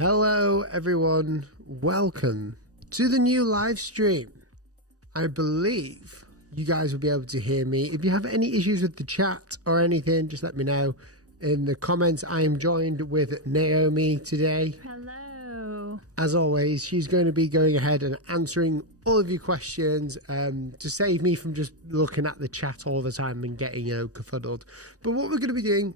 Hello everyone, welcome to the new live stream. I believe you guys will be able to hear me. If you have any issues with the chat or anything, just let me know in the comments. I am joined with Naomi today. Hello. As always, she's going to be going ahead and answering all of your questions to save me from just looking at the chat all the time and getting, kerfuddled. But what we're going to be doing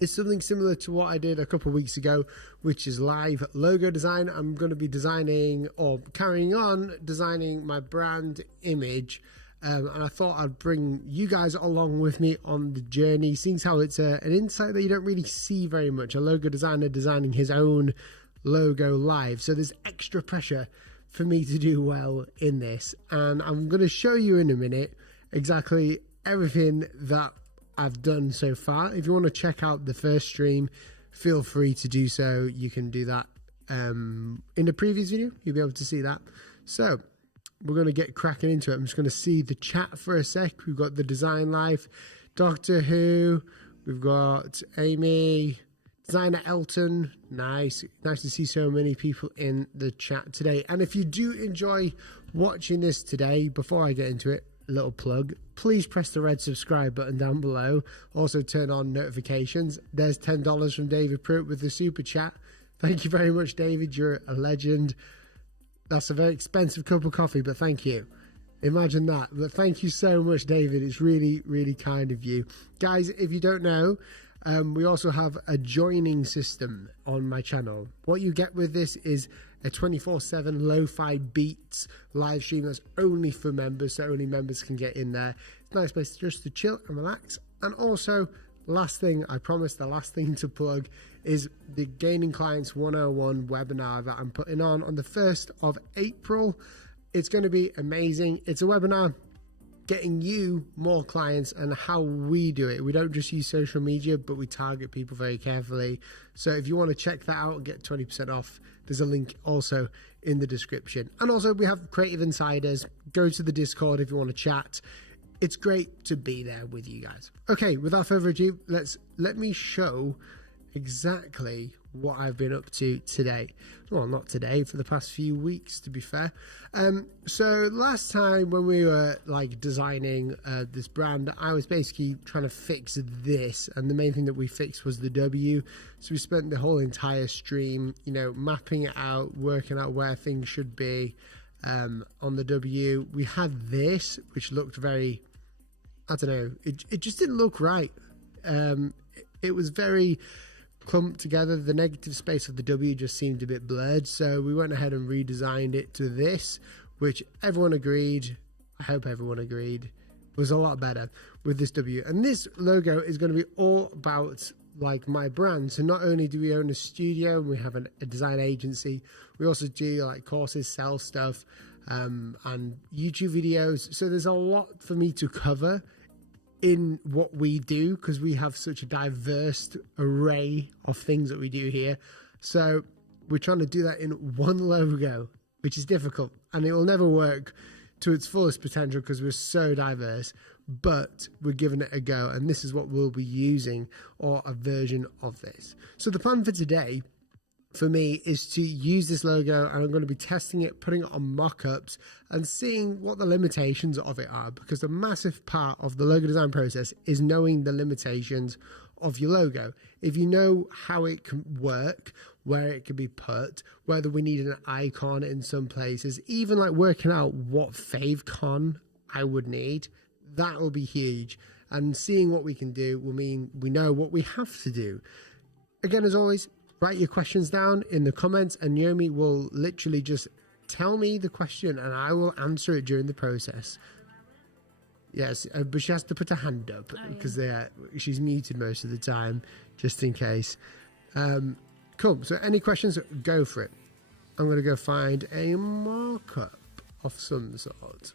is something similar to what I did a couple of weeks ago, which is live logo design. I'm going to be designing or carrying on designing my brand image. And I thought I'd bring you guys along with me on the journey, seeing how it's an insight that you don't really see very much. A logo designer designing his own logo live. So there's extra pressure for me to do well in this. And I'm going to show you in a minute exactly everything that I've done so far. If you want to check out the first stream, feel free to do so. You can do that in the previous video. You'll be able to see that. So we're going to get cracking into it. I'm just going to see the chat for a sec. We've got the Design Life, Doctor Who, we've got Amy, Designer Elton. Nice to see so many people in the chat today. And if you do enjoy watching this today, before I get into it, little plug, please press the red subscribe button down below. Also turn on notifications. There's $10 from David Pruitt with the super chat. Thank you very much, David. You're a legend. That's a very expensive cup of coffee, but thank you. Imagine that. But thank you so much, David. It's really, really kind of you. Guys, if you don't know, we also have a joining system on my channel. What you get with this is a 24/7 lo-fi beats live stream that's only for members, so only members can get in there. It's a nice place just to chill and relax. And also, last thing, I promise the last thing to plug is the Gaining Clients 101 webinar that I'm putting on the 1st of April. It's going to be amazing. It's a webinar getting you more clients and how we do it. We don't just use social media, but we target people very carefully. So if you want to check that out and get 20% off, there's a link also in the description. And also we have Creative Insiders. Go to the Discord if you want to chat. It's great to be there with you guys. Okay, without further ado, let me show exactly what I've been up to today. Well, not today, for the past few weeks, to be fair. So last time when we were designing this brand, I was basically trying to fix this, and the main thing that we fixed was the W. So we spent the whole entire stream, mapping it out, working out where things should be on the W. We had this, which looked very, I don't know, it just didn't look right. It was very clumped together. The negative space of the W just seemed a bit blurred, so we went ahead and redesigned it to this, which everyone agreed, I hope everyone agreed, was a lot better with this W. And this logo is going to be all about my brand. So not only do we own a studio and we have a design agency, we also do courses, sell stuff, and YouTube videos. So there's a lot for me to cover in what we do, because we have such a diverse array of things that we do here. So we're trying to do that in one logo, which is difficult, and it will never work to its fullest potential because we're so diverse, but we're giving it a go, and this is what we'll be using, or a version of this. So the plan for today for me is to use this logo, and I'm going to be testing it, putting it on mock-ups and seeing what the limitations of it are, because a massive part of the logo design process is knowing the limitations of your logo. If you know how it can work, where it can be put, whether we need an icon in some places, even working out what favicon I would need, that will be huge. And seeing what we can do will mean we know what we have to do. Again, as always, write your questions down in the comments, and Naomi will literally just tell me the question and I will answer it during the process. Yes, but she has to put her hand up because she's muted most of the time, just in case. Cool. So any questions, go for it. I'm going to go find a markup of some sort.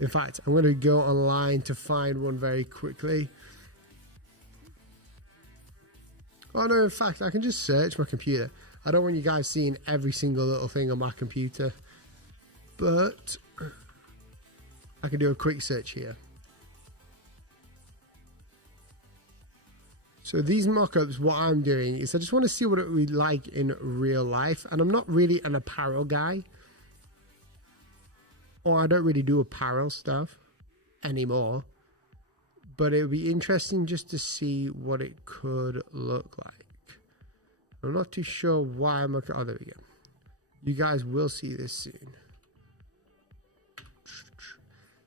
In fact, I'm going to go online to find one very quickly. Oh no, in fact, I can just search my computer. I don't want you guys seeing every single little thing on my computer, but I can do a quick search here. So these mock-ups, what I'm doing is I just want to see what it would be like in real life. And I'm not really an apparel guy. Or I don't really do apparel stuff anymore. But it would be interesting just to see what it could look like. I'm not too sure why I'm looking. Oh, there we go. You guys will see this soon.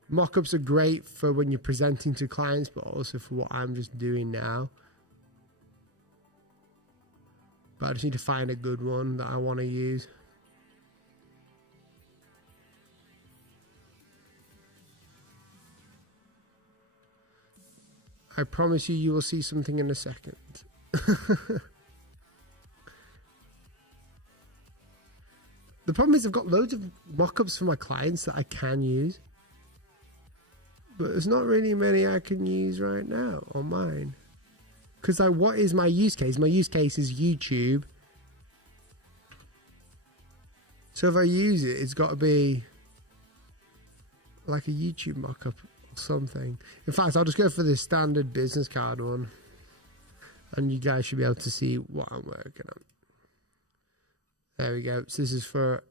Mock-ups are great for when you're presenting to clients, but also for what I'm just doing now. But I just need to find a good one that I want to use. I promise you, you will see something in a second. The problem is I've got loads of mock-ups for my clients that I can use. But there's not really many I can use right now on mine. Because what is my use case? My use case is YouTube. So if I use it, it's got to be like a YouTube mock-up or something. In fact, I'll just go for the standard business card one. And you guys should be able to see what I'm working on. There we go. So this is for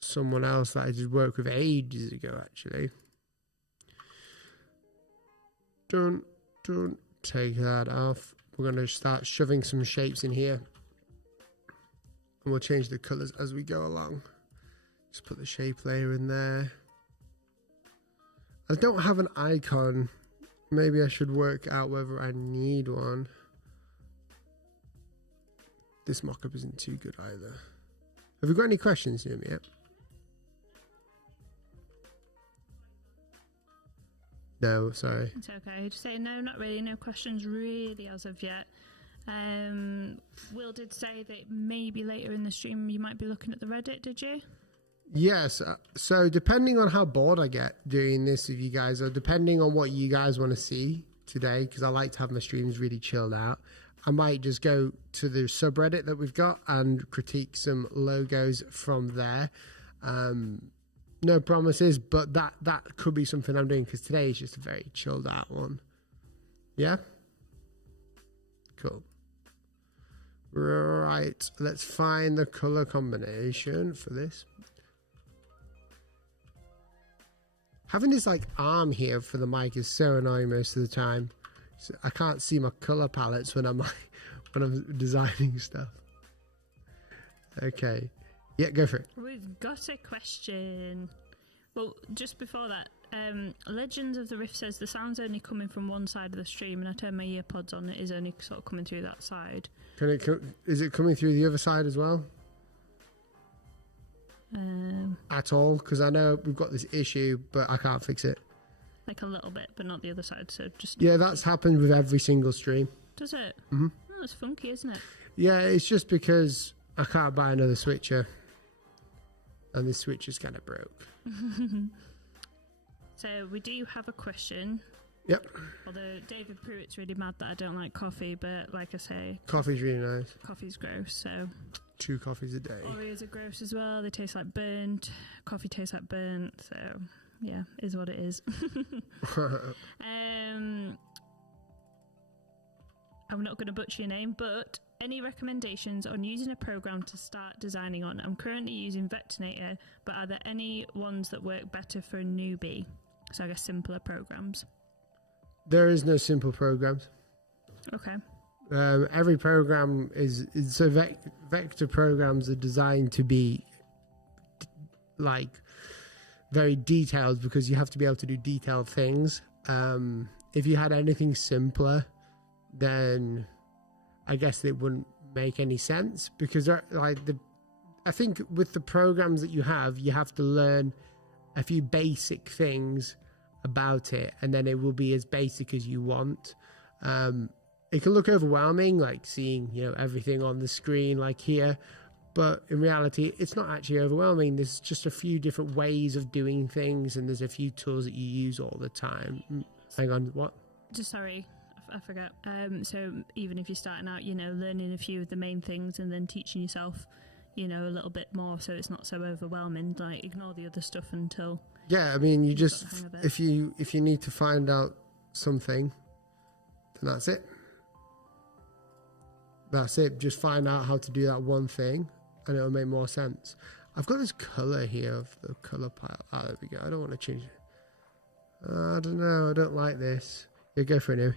someone else that I did work with ages ago, actually. Don't take that off. We're going to start shoving some shapes in here. And we'll change the colors as we go along. Just put the shape layer in there. I don't have an icon. Maybe I should work out whether I need one. This mock-up isn't too good either. Have you got any questions, Naomi, yet? No, sorry. It's okay. Just say no, not really. No questions really as of yet. Will did say that maybe later in the stream you might be looking at the Reddit, did you? Yes. So depending on how bored I get doing this with you guys, or depending on what you guys want to see today, because I like to have my streams really chilled out, I might just go to the subreddit that we've got and critique some logos from there. No promises, but that could be something I'm doing, because today is just a very chilled out one. Yeah? Cool. Right, let's find the color combination for this. Having this like arm here for the mic is so annoying most of the time. So I can't see my color palettes when I'm designing stuff. Okay. Yeah, go for it. We've got a question. Well, just before that, Legends of the Rift says the sound's only coming from one side of the stream, and I turn my earpods on, it is only sort of coming through that side. Is it coming through the other side as well? At all? Because I know we've got this issue, but I can't fix it. Like a little bit, but not the other side, so just... Yeah, that's happened with every single stream. Does it? Mm-hmm. Oh, that's funky, isn't it? Yeah, it's just because I can't buy another switcher. And this switcher's kind of broke. So we do have a question. Yep. Although David Pruitt's really mad that I don't like coffee, but like I say... Coffee's really nice. Coffee's gross, so... 2 coffees a day. Oreos are gross as well. They taste like burnt. Coffee tastes like burnt, so... Yeah, is what it is. I'm not going to butcher your name, but any recommendations on using a program to start designing on? I'm currently using Vectornator, but are there any ones that work better for a newbie? So I guess simpler programs. There is no simple programs. Okay. Every program is so vector programs are designed to be like very detailed, because you have to be able to do detailed things. If you had anything simpler, then I guess it wouldn't make any sense, because I think with the programs that you have to learn a few basic things about it, and then it will be as basic as you want. It can look overwhelming, like seeing everything on the screen like here, but in reality it's not actually overwhelming. There's just a few different ways of doing things, and there's a few tools that you use all the time. Hang on, what? Just sorry, I forgot. So even if you're starting out, learning a few of the main things and then teaching yourself, a little bit more, so it's not so overwhelming. Like, ignore the other stuff until... Yeah, I mean, you just... If you need to find out something, then that's it. That's it. Just find out how to do that one thing and it'll make more sense. I've got this color here of the color pile. Oh, there we go. I don't want to change it. I don't know. I don't like this. Yeah, go for it now.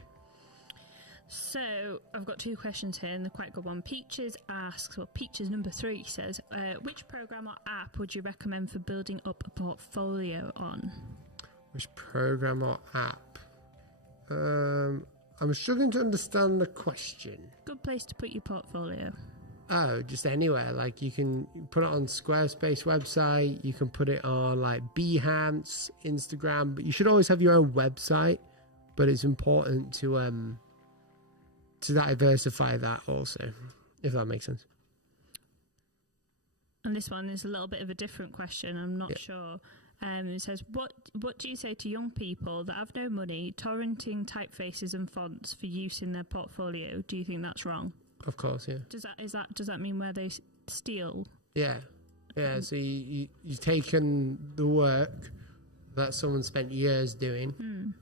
So I've got 2 questions here, and they're quite good one. Peaches asks, well, Peaches number 3 says, which program or app would you recommend for building up a portfolio on? Which program or app? I'm struggling to understand the question. Good place to put your portfolio. Oh, just anywhere. Like you can put it on Squarespace website. You can put it on like Behance, Instagram. But you should always have your own website. But it's important to diversify that also, if that makes sense. And this one is a little bit of a different question. I'm not sure. It says, what do you say to young people that have no money torrenting typefaces and fonts for use in their portfolio? Do you think that's wrong? Of course, yeah. Does that mean where they steal? Yeah. So you've taken the work that someone spent years doing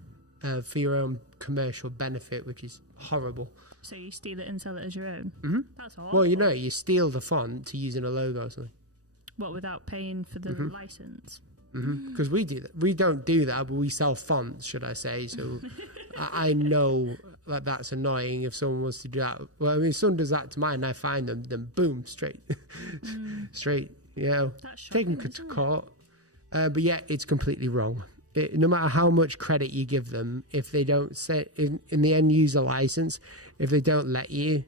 for your own commercial benefit, which is horrible. So you steal it and sell it as your own? Mm-hmm. That's awful. Well, you steal the font to use in a logo or something. What, without paying for the license? Because we do that. We don't do that, but we sell fonts, should I say. So I know that that's annoying if someone wants to do that. Well, I mean, if someone does that to mine and I find them, then boom, straight, take them to court. But yeah, it's completely wrong. No matter how much credit you give them, if they don't say in the end user license, if they don't let you,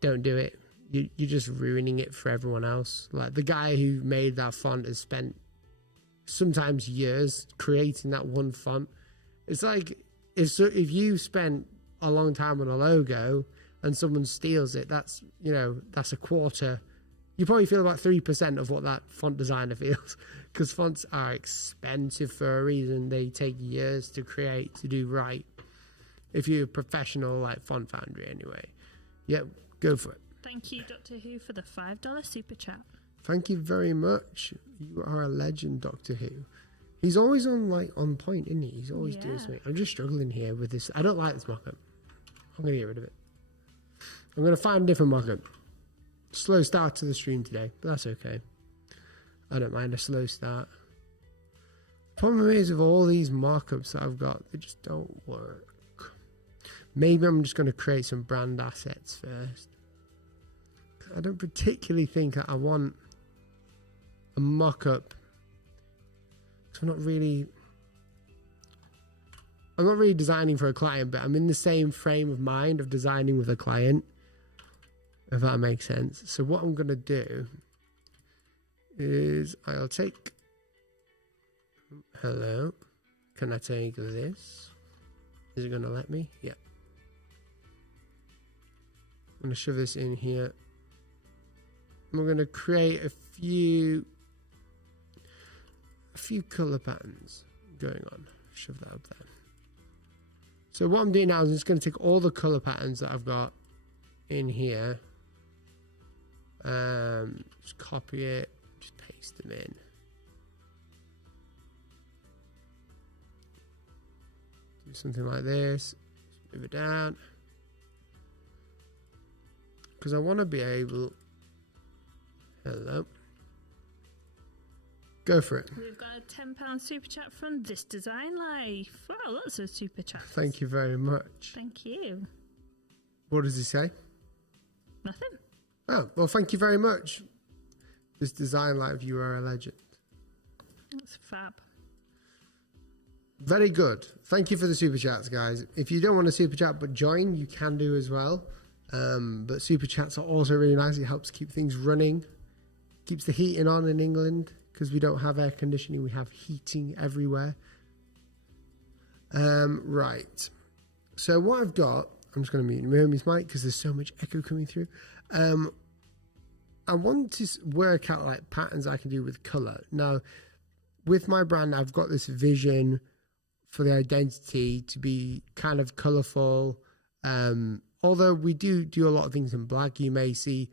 don't do it. You're just ruining it for everyone else. Like the guy who made that font has spent sometimes years creating that one font. It's like if you spent a long time on a logo and someone steals it, that's a quarter. You probably feel about 3% of what that font designer feels, because fonts are expensive for a reason. They take years to create, to do right. If you're a professional like Font Foundry anyway. Yeah, go for it. Thank you, Doctor Who, for the $5 super chat. Thank you very much. You are a legend, Doctor Who. He's always on point, isn't he? He's always doing something. I'm just struggling here with this. I don't like this mock-up. I'm going to get rid of it. I'm going to find a different mock-up. Slow start to the stream today, but that's okay. I don't mind a slow start. Problem is, with all these markups that I've got, they just don't work. Maybe I'm just going to create some brand assets first. I don't particularly think that I want a mock-up. I'm not really designing for a client, but I'm in the same frame of mind of designing with a client, if that makes sense. So what I'm going to do is I'll take, hello, can I take this? Is it going to let me? Yeah. I'm going to shove this in here. I'm going to create a few color patterns going on. Shove that up there. So what I'm doing now is I'm just going to take all the color patterns that I've got in here, just copy it, just paste them in. Do something like this. Just move it down, because I want to be able. Hello. Go for it. We've got a £10 super chat from This Design Life. Wow, lots of super chats. Thank you very much. Thank you. What does he say? Nothing. Oh, well, thank you very much. This Design Life, you are a legend. That's fab. Very good. Thank you for the super chats, guys. If you don't want a super chat but join, you can do as well. But super chats are also really nice. It helps keep things running. Keeps the heating on in England, because we don't have air conditioning. We have heating everywhere. Right. So what I've got, I'm just going to mute Miriam's mic because there's so much echo coming through. I want to work out like patterns I can do with color. Now, with my brand, I've got this vision for the identity to be kind of colorful. Although we do a lot of things in black, you may see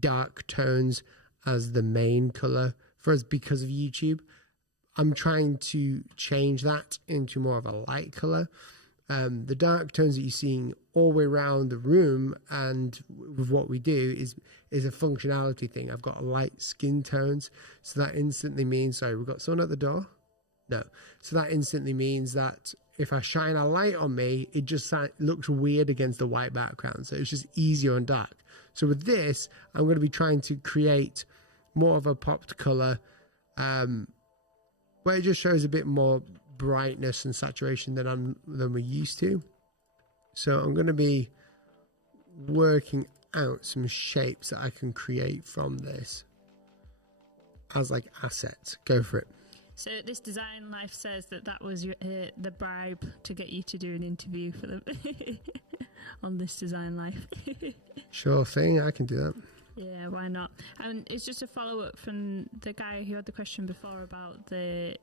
dark tones as the main color for us because of YouTube. I'm trying to change that into more of a light color. The dark tones that you're seeing all the way around the room, and with what we do is a functionality thing. I've got light skin tones, so that instantly means, sorry, we've got someone at the door? No. So that instantly means that if I shine a light on me, it just looks weird against the white background. So it's just easier on dark. So with this, I'm going to be trying to create more of a popped color, where it just shows a bit more brightness and saturation than we're used to. So I'm going to be working out some shapes that I can create from this as like assets. Go for it. So this Design Life says that was the bribe to get you to do an interview for them on this Design Life. Sure thing, I can do that. Yeah, why not? And it's just a follow-up from the guy who had the question before about the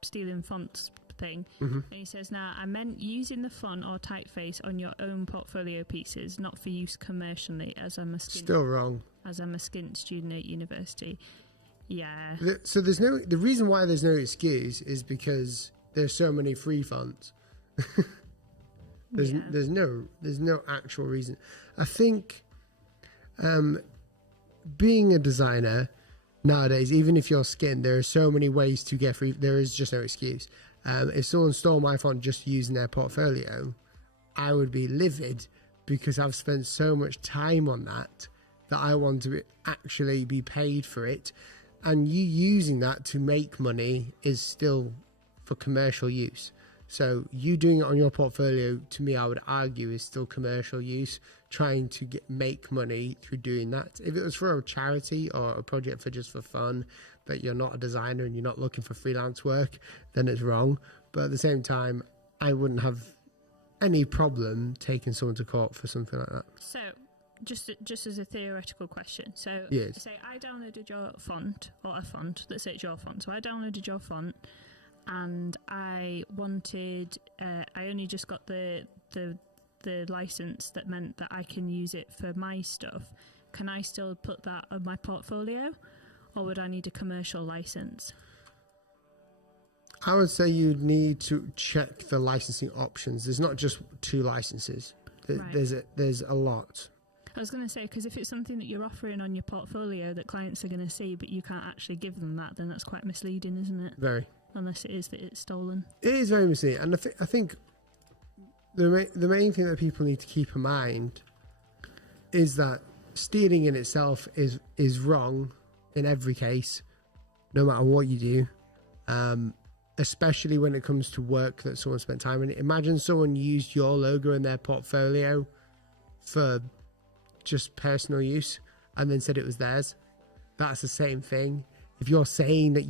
stealing fonts thing. And he says, now, I meant using the font or typeface on your own portfolio pieces, not for use commercially, as I'm a still wrong. As I'm a skint student at university. Yeah. So the reason why there's no excuse is because there's so many free fonts. There's no actual reason. I think being a designer nowadays, even if you're skint, there are so many ways to get free. There is just no excuse. If someone stole my font just using their portfolio, I would be livid because I've spent so much time on that I want to actually be paid for it. And you using that to make money is still for commercial use. So you doing it on your portfolio, to me, I would argue, is still commercial use, trying to make money through doing that. If it was for a charity or a project for just for fun, that you're not a designer and you're not looking for freelance work, then it's wrong. But at the same time, I wouldn't have any problem taking someone to court for something like that. So just as a theoretical question. So yes. Say I downloaded your font, or a font, let's say it's your font. So I downloaded your font and I wanted, I only just got the license that meant that I can use it for my stuff. Can I still put that on my portfolio, or would I need a commercial license? I would say you'd need to check the licensing options. There's not just 2 licenses. There's a lot. I was going to say, because if it's something that you're offering on your portfolio that clients are going to see, but you can't actually give them that, then that's quite misleading, isn't it? Very. Unless it is that it's stolen. It is very misleading. And I think the main thing that people need to keep in mind is that stealing in itself is wrong in every case, no matter what you do, especially when it comes to work that someone spent time in. Imagine someone used your logo in their portfolio for just personal use and then said it was theirs. That's the same thing. If you're saying that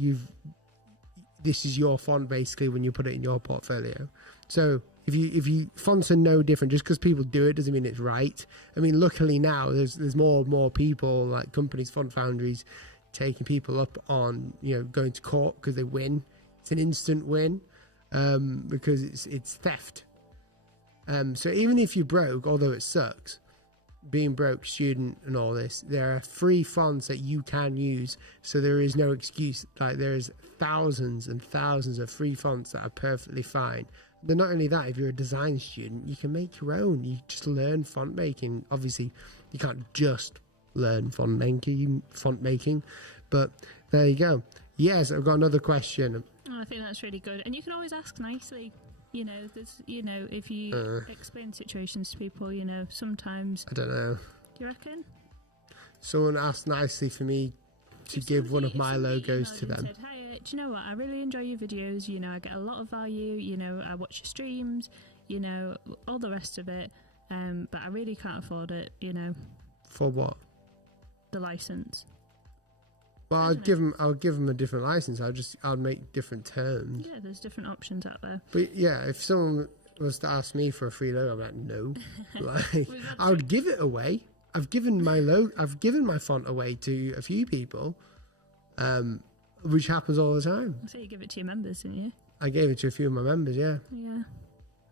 this is your font basically when you put it in your portfolio. So if you fonts are no different. Just because people do it doesn't mean it's right. I mean, luckily now there's more and more people, like companies, font foundries, taking people up on going to court because they win. It's an instant win because it's theft. So even if you're broke, although it sucks, being broke, student and all this, there are free fonts that you can use, so there is no excuse. Like, there's thousands and thousands of free fonts that are perfectly fine. But not only that, if you're a design student, you can make your own. You just learn font making. Obviously you can't just learn font making, but there you go. Yes, I've got another question. I think that's really good, and you can always ask nicely. If you explain situations to people, sometimes... I don't know. Do you reckon? Someone asked nicely for me to give one of my logos to them. Said, hey, do you know what? I really enjoy your videos. I get a lot of value. I watch your streams, all the rest of it. But I really can't afford it, For what? The license. Well, I'll give them a different license. I'll make different terms. Yeah, there's different options out there. But yeah, if someone was to ask me for a free logo, I'm like, no. I would give it away. I've given my font away to a few people, which happens all the time. So you give it to your members, didn't you? I gave it to a few of my members, yeah. Yeah.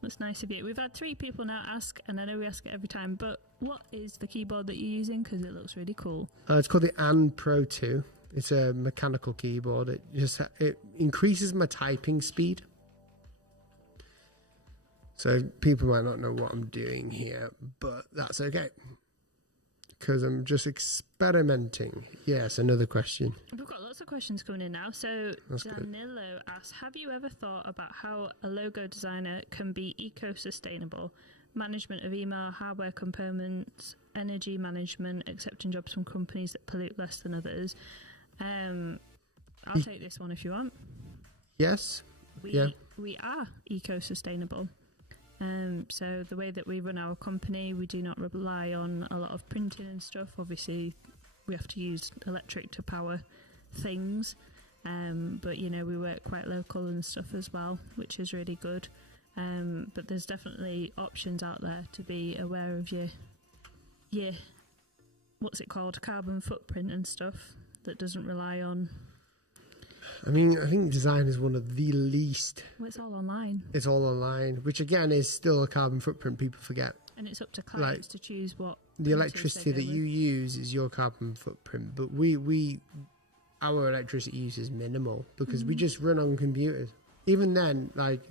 That's nice of you. We've had 3 people now ask, and I know we ask it every time, but what is the keyboard that you're using? Because it looks really cool. It's called the An Pro 2. It's a mechanical keyboard. It increases my typing speed. So people might not know what I'm doing here, but that's okay. Because I'm just experimenting. Yes, another question. We've got lots of questions coming in now. So Danilo asks, have you ever thought about how a logo designer can be eco-sustainable? Management of email, hardware components, energy management, accepting jobs from companies that pollute less than others. I'll take this one if you want. Yes. We are eco-sustainable. So the way that we run our company, we do not rely on a lot of printing and stuff. Obviously, we have to use electric to power things. But, you know, we work quite local and stuff as well, which is really good. But there's definitely options out there to be aware of your what's it called, carbon footprint and stuff that doesn't rely on... I mean, I think design is one of the least... Well, it's all online. It's all online, which again is still a carbon footprint people forget. And it's up to clients to choose what... The electricity that you use is your carbon footprint, but our electricity use is minimal because we just run on computers. Even then, like,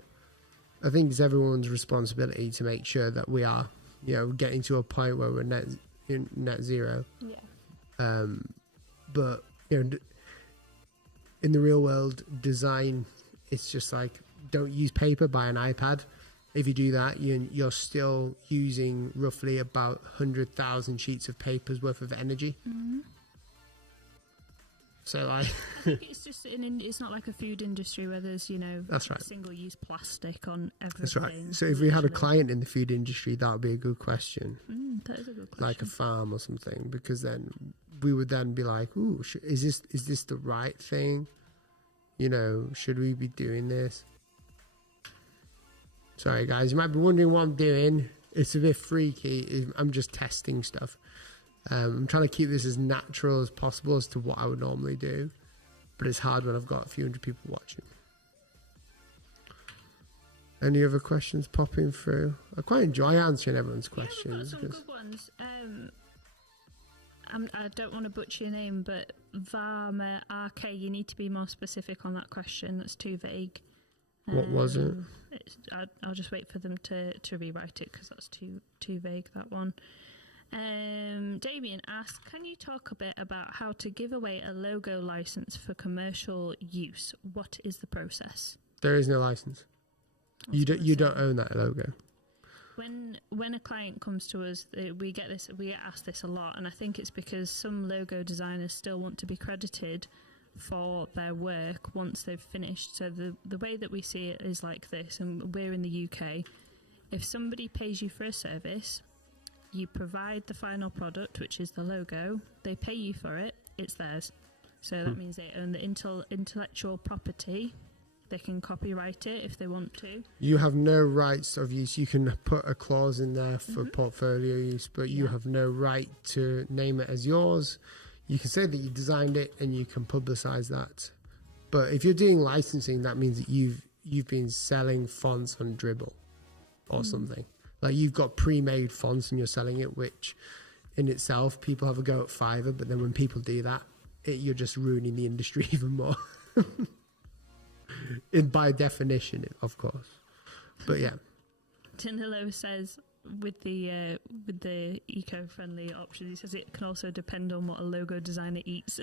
I think it's everyone's responsibility to make sure that we are, you know, getting to a point where we're net zero. Yeah. But, you know... In the real world, design, it's just like, don't use paper, buy an iPad. If you do that, you're still using roughly about 100,000 sheets of paper's worth of energy. Mm-hmm. So I think it's just it's not like a food industry where there's, you know, that's right, single-use plastic on everything. That's right. So if we had a client in the food industry, that would be a good question. That is a good question. Like a farm or something, because then we would then be like, ooh, is this the right thing? You know, should we be doing this? Sorry, guys, you might be wondering what I'm doing. It's a bit freaky. I'm just testing stuff. I'm trying to keep this as natural as possible as to what I would normally do. But it's hard when I've got a few hundred people watching. Any other questions popping through? I quite enjoy answering everyone's questions. Yeah, we've got some good ones. I don't want to butcher your name, but Varma RK, you need to be more specific on that question. That's too vague. What was it? I'll just wait for them to rewrite it because that's too vague, that one. Damien asks, can you talk a bit about how to give away a logo license for commercial use? What is the process? There is no license. You don't own that logo. When a client comes to us, we get asked this a lot, and I think it's because some logo designers still want to be credited for their work once they've finished. So the way that we see it is like this, and we're in the UK. If somebody pays you for a service, you provide the final product, which is the logo, they pay you for it, it's theirs. So that means they own the intellectual property. They can copyright it if they want to. You have no rights of use. You can put a clause in there for portfolio use, but you have no right to name it as yours. You can say that you designed it and you can publicize that. But if you're doing licensing, that means that you've been selling fonts on Dribble or something. Like you've got pre-made fonts and you're selling it, which in itself, people have a go at Fiverr. But then when people do that, you're just ruining the industry even more. By definition, of course. But yeah. Danilo says with the eco-friendly option, he says it can also depend on what a logo designer eats.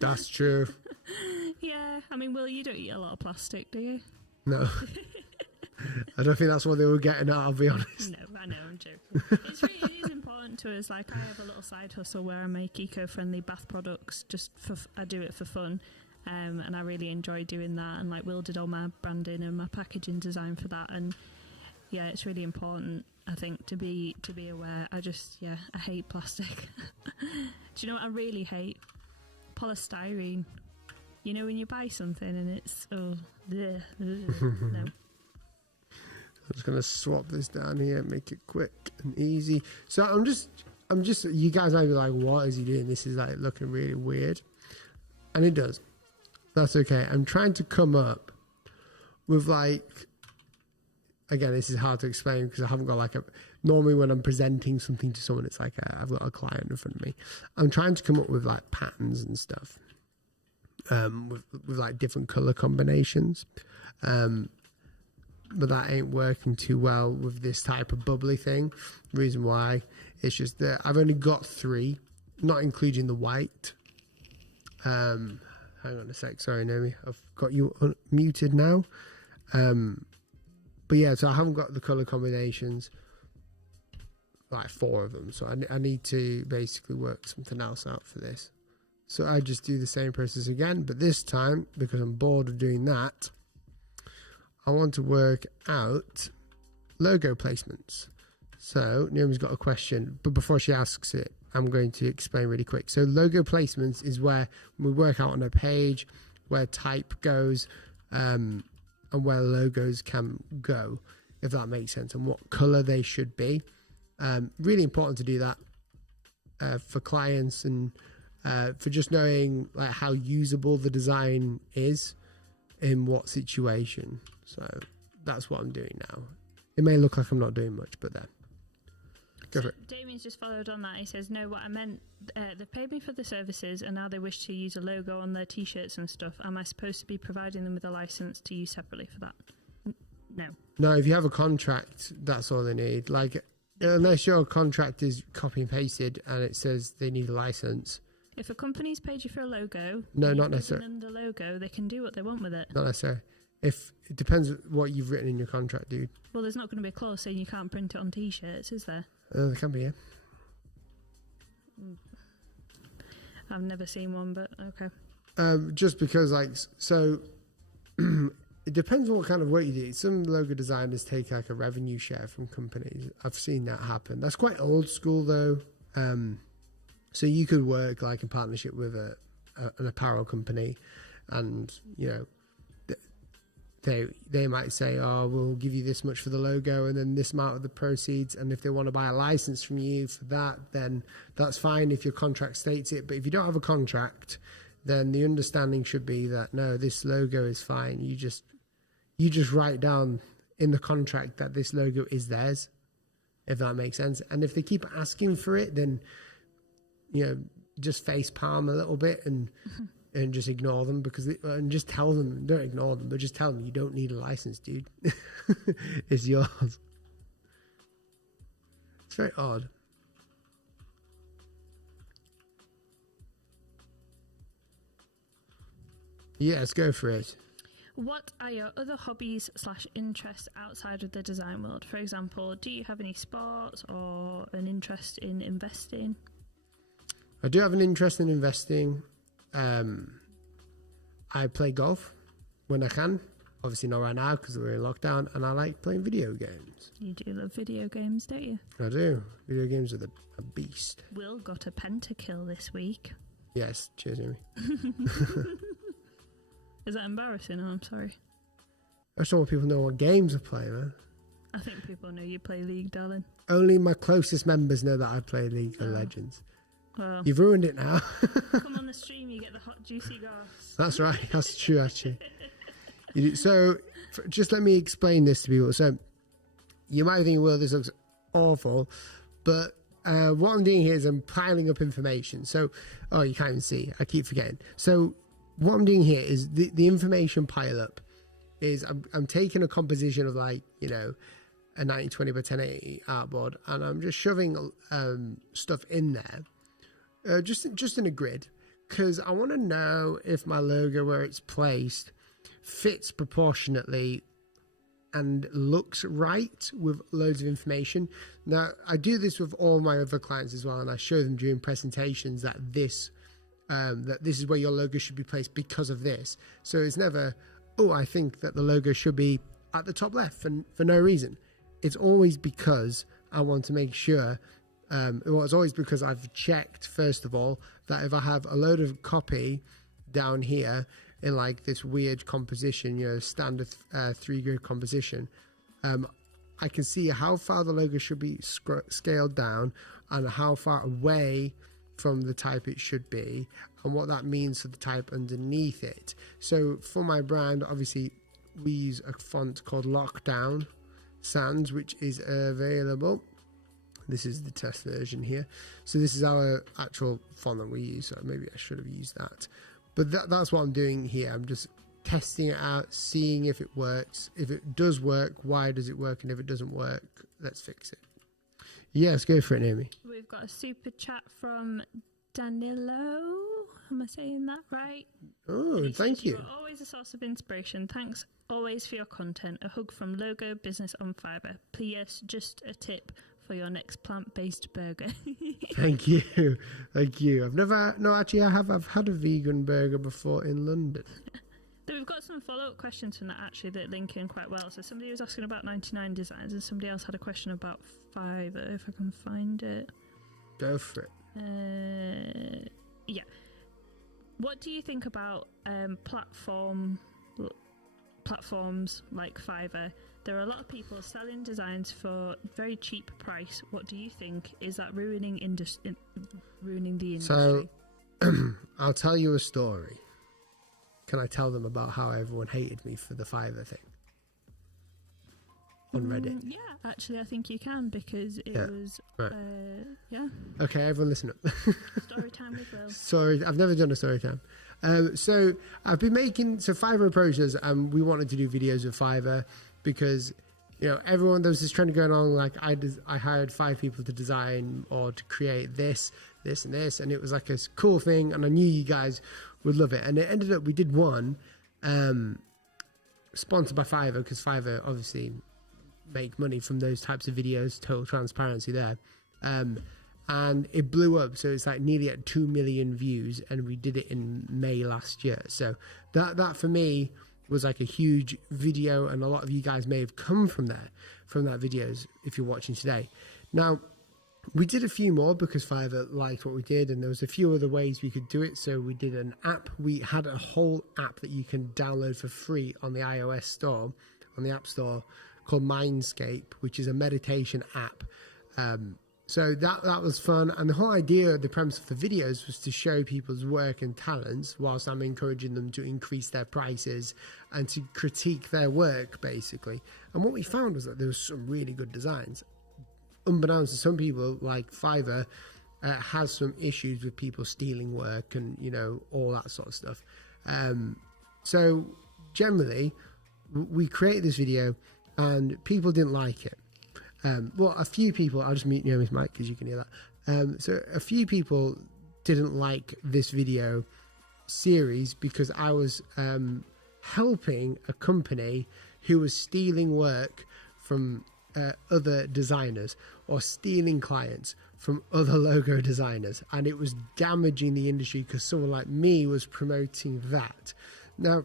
That's true. Yeah, I mean, Will, you don't eat a lot of plastic, do you? No. I don't think that's what they were getting at, I'll be honest. No, I know, I'm joking. It is important to us. Like, I have a little side hustle where I make eco-friendly bath products. I do it for fun. And I really enjoy doing that, and like Will did all my branding and my packaging design for that, and yeah, it's really important, I think, to be aware. I hate plastic. Do you know what I really hate? Polystyrene. You know when you buy something and it's no. I'm just gonna swap this down here, make it quick and easy. So I'm just you guys might be like, what is he doing? This is like looking really weird, and it does. That's okay. I'm trying to come up with like, again, this is hard to explain because I haven't got like normally when I'm presenting something to someone, it's like I've got a client in front of me. I'm trying to come up with like patterns and stuff, with like different color combinations. but that ain't working too well with this type of bubbly thing. Reason why, it's just that I've only got 3, not including the white. Hang on a sec, sorry Naomi, I've got you muted now. But yeah, so I haven't got the color combinations, like 4 of them, so I need to basically work something else out for this. So I just do the same process again, but this time, because I'm bored of doing that, I want to work out logo placements. So Naomi's got a question, but before she asks it, I'm going to explain really quick. So logo placements is where we work out on a page where type goes and where logos can go, if that makes sense, and what color they should be. Really important to do that for clients and for just knowing like how usable the design is in what situation. So that's what I'm doing now. It may look like I'm not doing much, but then go for it. Damien's just followed on that. He says, no, what I meant, they paid me for the services and now they wish to use a logo on their t-shirts and stuff. Am I supposed to be providing them with a license to use separately for that? No, if you have a contract, that's all they need. Like, unless your contract is copy and pasted and it says they need a license. If a company's paid you for a logo, no, not necessarily. And the logo, they can do what they want with it. Not necessarily. If it depends what you've written in your contract, dude. Well, there's not going to be a clause saying you can't print it on t-shirts, is there? There can be, yeah. I've never seen one, but okay. Just because, like, so it depends on what kind of work you do. Some logo designers take like a revenue share from companies. I've seen that happen. That's quite old school, though. So you could work like in partnership with an apparel company, and you know they might say, "Oh, we'll give you this much for the logo, and then this amount of the proceeds." And if they want to buy a license from you for that, then that's fine if your contract states it. But if you don't have a contract, then the understanding should be that no, this logo is fine. You just write down in the contract that this logo is theirs, if that makes sense. And if they keep asking for it, then you know, just face palm a little bit and just ignore them, and just tell them, don't ignore them, but just tell them you don't need a license, dude. It's yours. It's very odd. Yeah, let's go for it. What are your other hobbies / interests outside of the design world? For example, do you have any sports or an interest in investing? I do have an interest in investing. I play golf when I can. Obviously not right now because we're in lockdown, and I like playing video games. You do love video games, don't you? I do. Video games are a beast. Will got a pentakill this week. Yes, cheers, Amy. Is that embarrassing? Oh, I'm sorry. I just don't want people to know what games I play, man. I think people know you play League, darling. Only my closest members know that I play League of Legends. Well, you've ruined it now. Come on the stream, you get the hot, juicy goss. That's right. That's true, actually. So, just let me explain this to people. So, you might think, well, this looks awful, but what I'm doing here is I'm piling up information. So, oh, you can't even see. I keep forgetting. So, what I'm doing here is the information pile up is I'm taking a composition of like, you know, a 1920 by 1080 artboard, and I'm just shoving stuff in there. Just in a grid, because I want to know if my logo, where it's placed, fits proportionately and looks right with loads of information. Now, I do this with all my other clients as well, and I show them during presentations that this is where your logo should be placed because of this. So it's never, oh, I think that the logo should be at the top left for no reason. It's always because I want to make sure. It's always because I've checked, first of all, that if I have a load of copy down here in like this weird composition, you know, standard 3-grid composition, I can see how far the logo should be scaled down and how far away from the type it should be and what that means for the type underneath it. So for my brand, obviously, we use a font called Lockdown Sans, which is available. This is the test version here. So this is our actual font that we use. So maybe I should have used that. But that's what I'm doing here. I'm just testing it out, seeing if it works. If it does work, why does it work? And if it doesn't work, let's fix it. Yes, go for it, Naomi. We've got a super chat from Danilo. Am I saying that right? Oh, thank you. You're always a source of inspiration. Thanks always for your content. A hug from Logo Business on Fiverr. P.S. Just a tip for your next plant-based burger. Thank you. Thank you. I've had a vegan burger before in London. We've got some follow-up questions from that actually that link in quite well. So somebody was asking about 99 designs and somebody else had a question about Fiverr, if I can find it. Go for it. Yeah. What do you think about platforms like Fiverr? There are a lot of people selling designs for very cheap price. What do you think? Is that ruining the industry? So, I'll tell you a story. Can I tell them about how everyone hated me for the Fiverr thing on Reddit? Yeah, actually, I think you can because it was. Right. Yeah. Okay, everyone, listen up. Story time with Will. Sorry, I've never done a story time. So I've been Fiverr approached us and we wanted to do videos with Fiverr because, you know, everyone, there was this trend going on, like I hired 5 people to design or to create this, and this, and it was like a cool thing, and I knew you guys would love it. And it ended up, we did one sponsored by Fiverr, because Fiverr obviously make money from those types of videos, total transparency there. And it blew up, so it's like nearly at 2 million views, and we did it in May last year. So that for me was like a huge video, and a lot of you guys may have come from that videos if you're watching today. Now, we did a few more because Fiverr liked what we did, and there was a few other ways we could do it. So we did an app. We had a whole app that you can download for free on the iOS store, on the App Store, called Mindscape, which is a meditation app. So that was fun, and the whole idea, the premise of the videos was to show people's work and talents whilst I'm encouraging them to increase their prices and to critique their work, basically. And what we found was that there was some really good designs. Unbeknownst to some people, like Fiverr has some issues with people stealing work and, you know, all that sort of stuff. So generally, we created this video and people didn't like it. Well, a few people, I'll just mute Naomi's mic because you can hear that. So a few people didn't like this video series because I was helping a company who was stealing work from other designers or stealing clients from other logo designers, and it was damaging the industry because someone like me was promoting that. Now,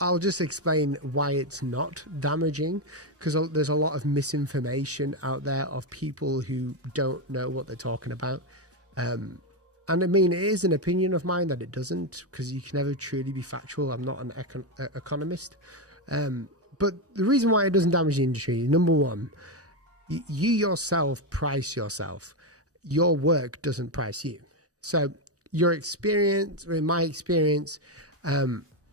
I'll just explain why it's not damaging, because there's a lot of misinformation out there of people who don't know what they're talking about. And I mean, it is an opinion of mine that it doesn't, because you can never truly be factual. I'm not an economist. But the reason why it doesn't damage the industry, number one, you yourself price yourself. Your work doesn't price you. So your experience, or in my experience,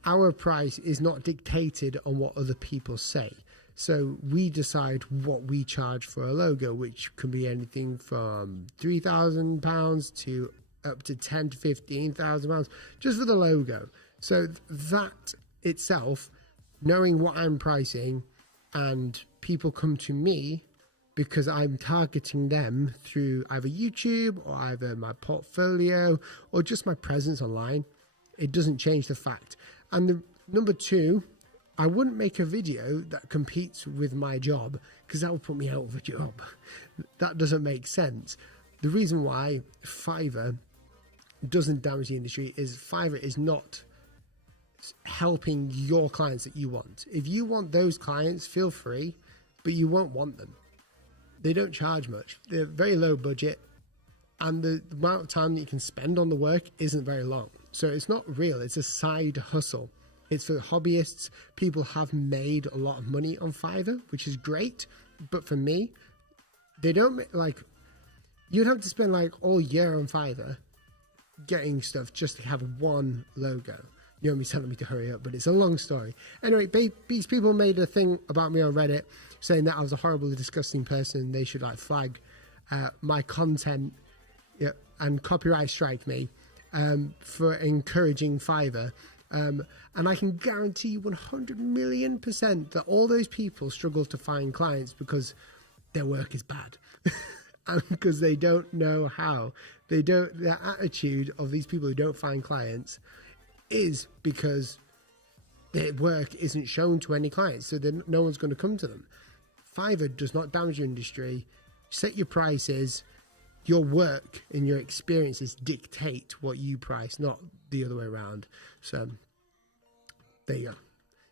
our price is not dictated on what other people say. So we decide what we charge for a logo, which can be anything from £3,000 to up to £10,000 to £15,000 just for the logo. So that itself, knowing what I'm pricing, and people come to me because I'm targeting them through either YouTube or either my portfolio or just my presence online, it doesn't change the fact. And number two, I wouldn't make a video that competes with my job because that would put me out of a job. That doesn't make sense. The reason why Fiverr doesn't damage the industry is Fiverr is not helping your clients that you want. If you want those clients, feel free, but you won't want them. They don't charge much. They're very low budget, and the amount of time that you can spend on the work isn't very long. So it's not real. It's a side hustle. It's for hobbyists. People have made a lot of money on Fiverr, which is great. But for me, they don't you'd have to spend like all year on Fiverr getting stuff just to have one logo. You know me telling me to hurry up, but it's a long story. Anyway, these people made a thing about me on Reddit saying that I was a horribly disgusting person. They should flag my content and copyright strike me for encouraging Fiverr And I can guarantee you 100 million % that all those people struggle to find clients because their work is bad. And because they don't know how. Their attitude of these people who don't find clients is because their work isn't shown to any clients, so then no one's going to come to them. Fiverr does not damage your industry. Set your prices. Your work and your experiences dictate what you price, not the other way around. So there you go.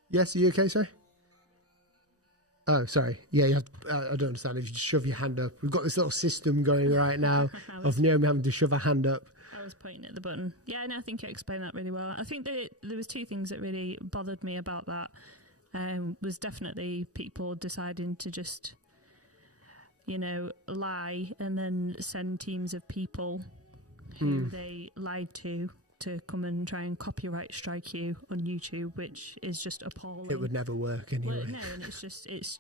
Yes, are you okay, sir? Oh, sorry. Yeah, you have. I don't understand. If you just shove your hand up, we've got this little system going right now of Naomi having to shove her hand up. I was pointing at the button. Yeah, no, I think you explained that really well. I think that there was two things that really bothered me about that. Was definitely people deciding to just, lie and then send teams of people who they lied to come and try and copyright strike you on YouTube, which is just appalling. It would never work anyway. Well, no, and it's just it's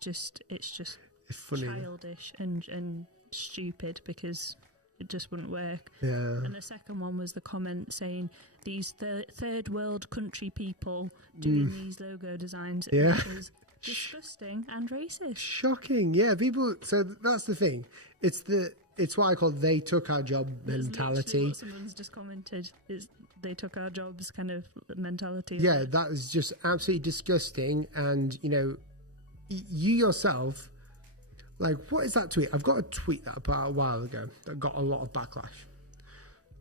funny, childish and stupid because it just wouldn't work. Yeah. And the second one was the comment saying these third world country people doing these logo designs. Yeah. Which is disgusting and racist. Shocking. Yeah, people. So that's the thing. It's what I call they took our job mentality. What someone's just commented is they took our jobs kind of mentality. Yeah, that is just absolutely disgusting. And you yourself, like, what is that tweet? I've got a tweet that I put out a while ago that got a lot of backlash.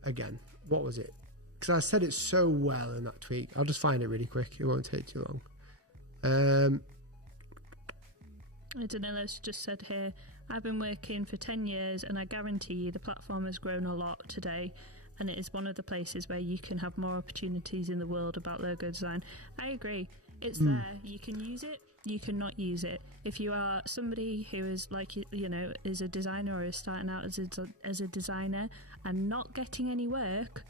Again, what was it? Because I said it so well in that tweet. I'll just find it really quick. It won't take too long. I don't know, let's just said here, I've been working for 10 years and I guarantee you the platform has grown a lot today, and it is one of the places where you can have more opportunities in the world about logo design. I agree. It's there. You can use it, you can not use it. If you are somebody who is like, is a designer or is starting out as a designer and not getting any work,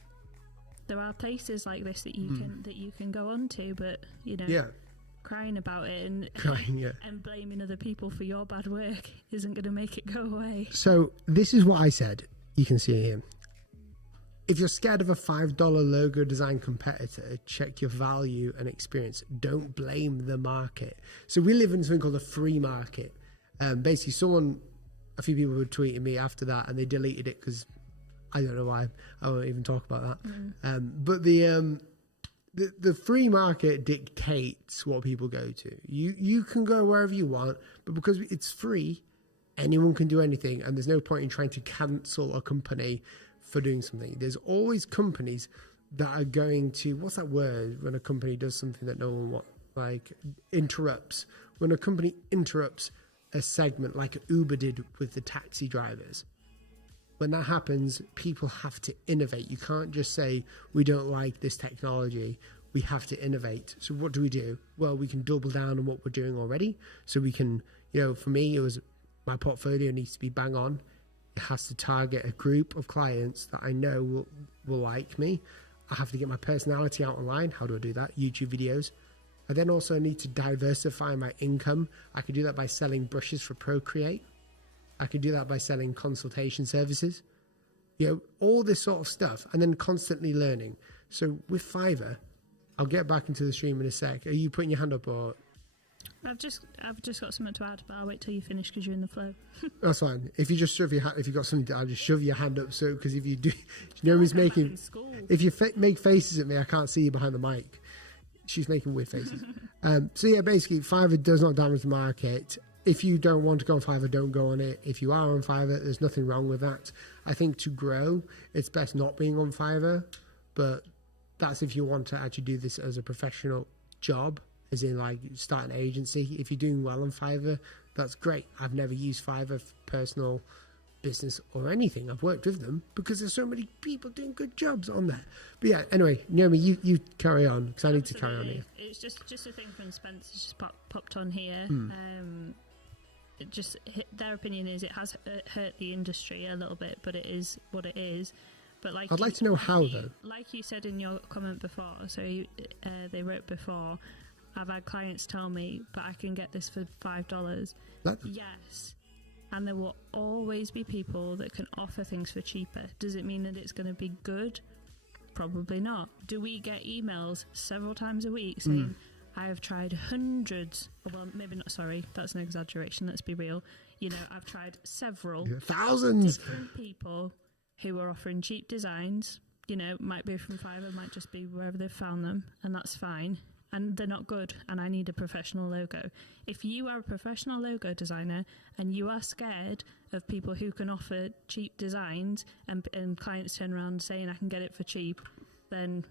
there are places like this that you can go on to, but Yeah. crying about it and blaming other people for your bad work isn't going to make it go away. So this is what I said. You can see it here. If you're scared of a $5 logo design competitor, check your value and experience. Don't blame the market. So we live in something called a free market. Basically, a few people were tweeting me after that, and they deleted it because I don't know why. I won't even talk about that. But the free market dictates what people go to. You can go wherever you want, but because it's free, anyone can do anything, and there's no point in trying to cancel a company for doing something. There's always companies that are going to, what's that word when a company does something that no one wants, like interrupts. When a company interrupts a segment like Uber did with the taxi drivers. When that happens, people have to innovate. You can't just say, we don't like this technology. We have to innovate. So what do? Well, we can double down on what we're doing already. So we can, for me, it was my portfolio needs to be bang on. It has to target a group of clients that I know will like me. I have to get my personality out online. How do I do that? YouTube videos. I then also need to diversify my income. I could do that by selling brushes for Procreate. I could do that by selling consultation services, all this sort of stuff, and then constantly learning. So with Fiverr, I'll get back into the stream in a sec. Are you putting your hand up or? I've just got something to add, but I'll wait till you finish because you're in the flow. That's fine. If you just shove your hand, if you've got something to add, just shove your hand up. So, because if you do, who's making, if you make faces at me, I can't see you behind the mic. She's making weird faces. So yeah, basically, Fiverr does not damage the market. If you don't want to go on Fiverr, don't go on it. If you are on Fiverr, there's nothing wrong with that. I think to grow, it's best not being on Fiverr, but that's if you want to actually do this as a professional job, as in like start an agency. If you're doing well on Fiverr, that's great. I've never used Fiverr for personal business or anything. I've worked with them because there's so many people doing good jobs on there. But yeah, anyway, Naomi, you carry on because I need to carry on here. It's just a thing from Spencer just popped on here. Their opinion is it has hurt the industry a little bit, but it is what it is. But I'd like to know how though. Like you said in your comment before, so they wrote before, I've had clients tell me, but I can get this for $5. Yes, and there will always be people that can offer things for cheaper. Does it mean that it's going to be good? Probably not. Do we get emails several times a week saying, I have tried hundreds, well, maybe not, sorry, that's an exaggeration, let's be real. You know, I've tried several thousands different people who are offering cheap designs. You know, might be from Fiverr, might just be wherever they've found them, and that's fine. And they're not good, and I need a professional logo. If you are a professional logo designer and you are scared of people who can offer cheap designs and clients turn around saying I can get it for cheap, then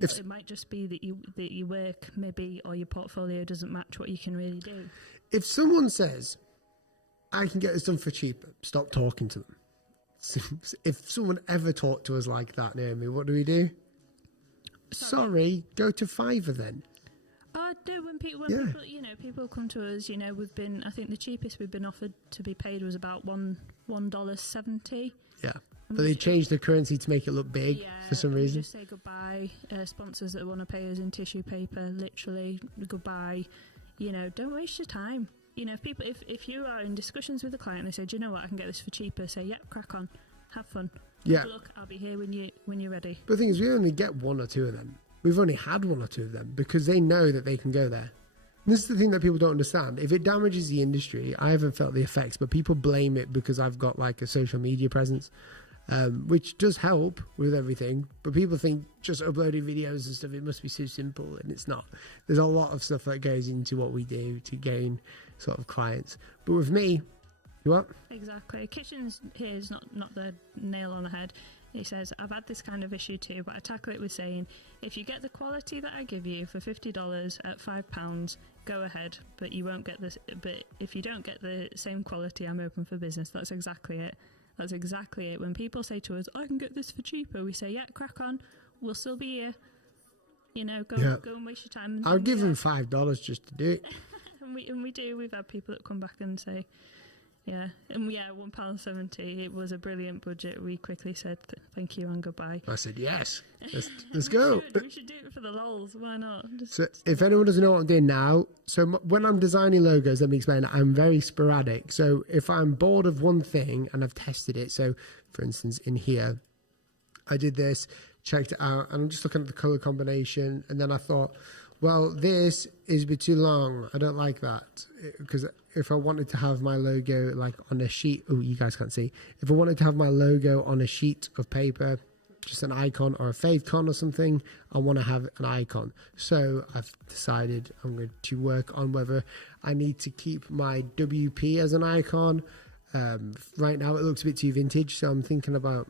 it might just be that you work maybe, or your portfolio doesn't match what you can really do. If someone says, I can get this done for cheap, stop talking to them. If someone ever talked to us like that, Naomi, what do? Sorry, go to Fiverr then. I do. When people, people come to us, I think the cheapest we've been offered to be paid was about $1.70. Yeah. But they changed the currency to make it look big for some reason. Just say goodbye. Sponsors that want to pay us in tissue paper, literally goodbye. Don't waste your time. If you are in discussions with a client and they say, do you know what, I can get this for cheaper, say, yep, crack on, have fun. Yeah. Look, I'll be here when you're ready. But the thing is, we only get one or two of them. We've only had one or two of them because they know that they can go there. And this is the thing that people don't understand. If it damages the industry, I haven't felt the effects, but people blame it because I've got like a social media presence, which does help with everything. But people think just uploading videos and stuff, it must be so simple, and it's not. There's a lot of stuff that goes into what we do to gain sort of clients. But with me, you what? Exactly. Kitchens here is not the nail on the head. He says, I've had this kind of issue too, but I tackle it with saying, if you get the quality that I give you for $50 at £5, go ahead, but you won't get this. But if you don't get the same quality, I'm open for business. That's exactly it. That's exactly it. When people say to us, I can get this for cheaper, we say, yeah, crack on. We'll still be here. Go and waste your time. I'll give them $5 just to do it. and we do. We've had people that come back and say, £1.70. It was a brilliant budget. We quickly said thank you and goodbye. I said yes. Let's go. We should do it for the lols. Why not? So if anyone doesn't know what I'm doing now, when I'm designing logos, let me explain. I'm very sporadic. So if I'm bored of one thing and I've tested it, so for instance in here, I did this, checked it out, and I'm just looking at the color combination, and then I thought, well, this is a bit too long. I don't like that. Because if I wanted to have my logo like on a sheet, oh, you guys can't see. If I wanted to have my logo on a sheet of paper, just an icon or a favicon or something, I want to have an icon. So I've decided I'm going to work on whether I need to keep my WP as an icon. Right now it looks a bit too vintage, so I'm thinking about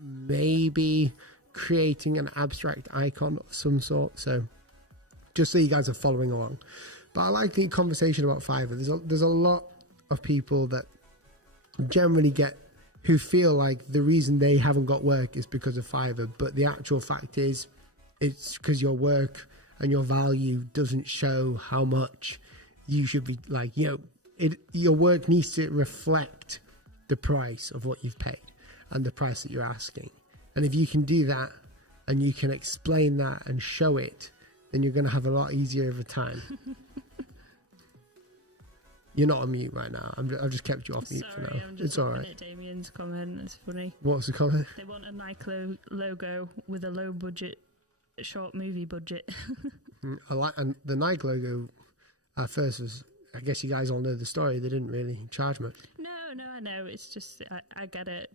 maybe creating an abstract icon of some sort. So just so you guys are following along. But I like the conversation about Fiverr. There's a lot of people that generally who feel like the reason they haven't got work is because of Fiverr. But the actual fact is, it's because your work and your value doesn't show how much you should be like, your work needs to reflect the price of what you've paid and the price that you're asking. And if you can do that and you can explain that and show it, then you're going to have a lot easier of a time. You're not on mute right now. I've just kept you off mute for now. It's all right. Damien's comment. It's funny. What's the comment? They want a Nike logo with a low budget, short movie budget. I like, and the Nike logo at first was, I guess you guys all know the story. They didn't really charge much. No, I know. It's just, I get it.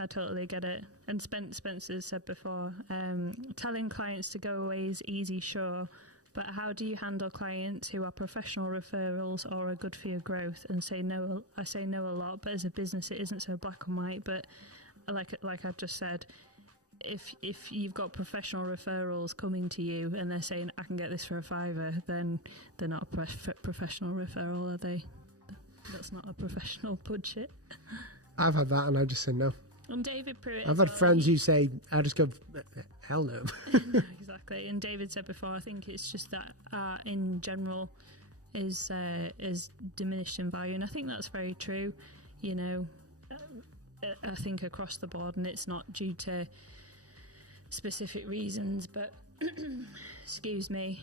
I totally get it. And Spencer said before, telling clients to go away is easy, sure, but how do you handle clients who are professional referrals or are good for your growth and say no? I say no a lot, but as a business it isn't so black and white. But like I've just said, if you've got professional referrals coming to you and they're saying I can get this for a $5, then they're not a professional referral, are they? That's not a professional budget. I've had that and I just said no. And David Pruitt. I've had friends who say, I just go, hell no. Exactly. And David said before, I think it's just that art in general is diminished in value. And I think that's very true. I think across the board, and it's not due to specific reasons, but excuse me.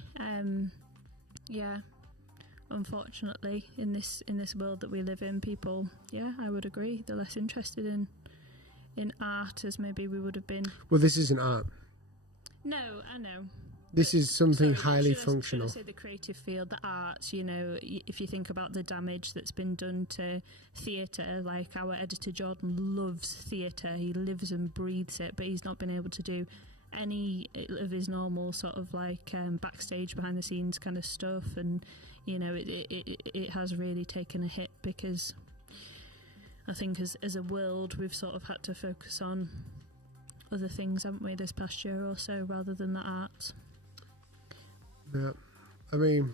Unfortunately, in this world that we live in, people, I would agree, they're less interested in in art as maybe we would have been. Well, this isn't art. No, I know. This is something highly should functional. I say the creative field, the arts, you know, if you think about the damage that's been done to theatre, like our editor Jordan loves theatre, he lives and breathes it, but he's not been able to do any of his normal sort of like backstage, behind the scenes kind of stuff, and, you know, it has really taken a hit because I think as a world we've sort of had to focus on other things, haven't we, this past year or so, rather than the arts. Yeah, I mean,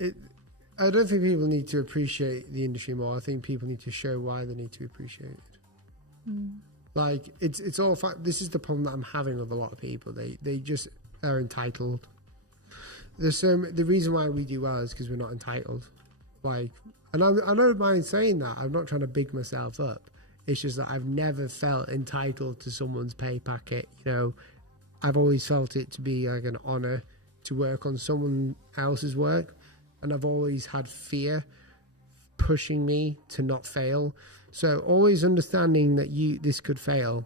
I don't think people need to appreciate the industry more. I think people need to show why they need to appreciate it. Like, it's all fact. This is the problem that I'm having with a lot of people. They just are entitled. The reason why we do well is because we're not entitled. Like, and I don't mind saying that. I'm not trying to big myself up. It's just that I've never felt entitled to someone's pay packet. You know, I've always felt it to be like an honour to work on someone else's work, and I've always had fear pushing me to not fail. So always understanding that this could fail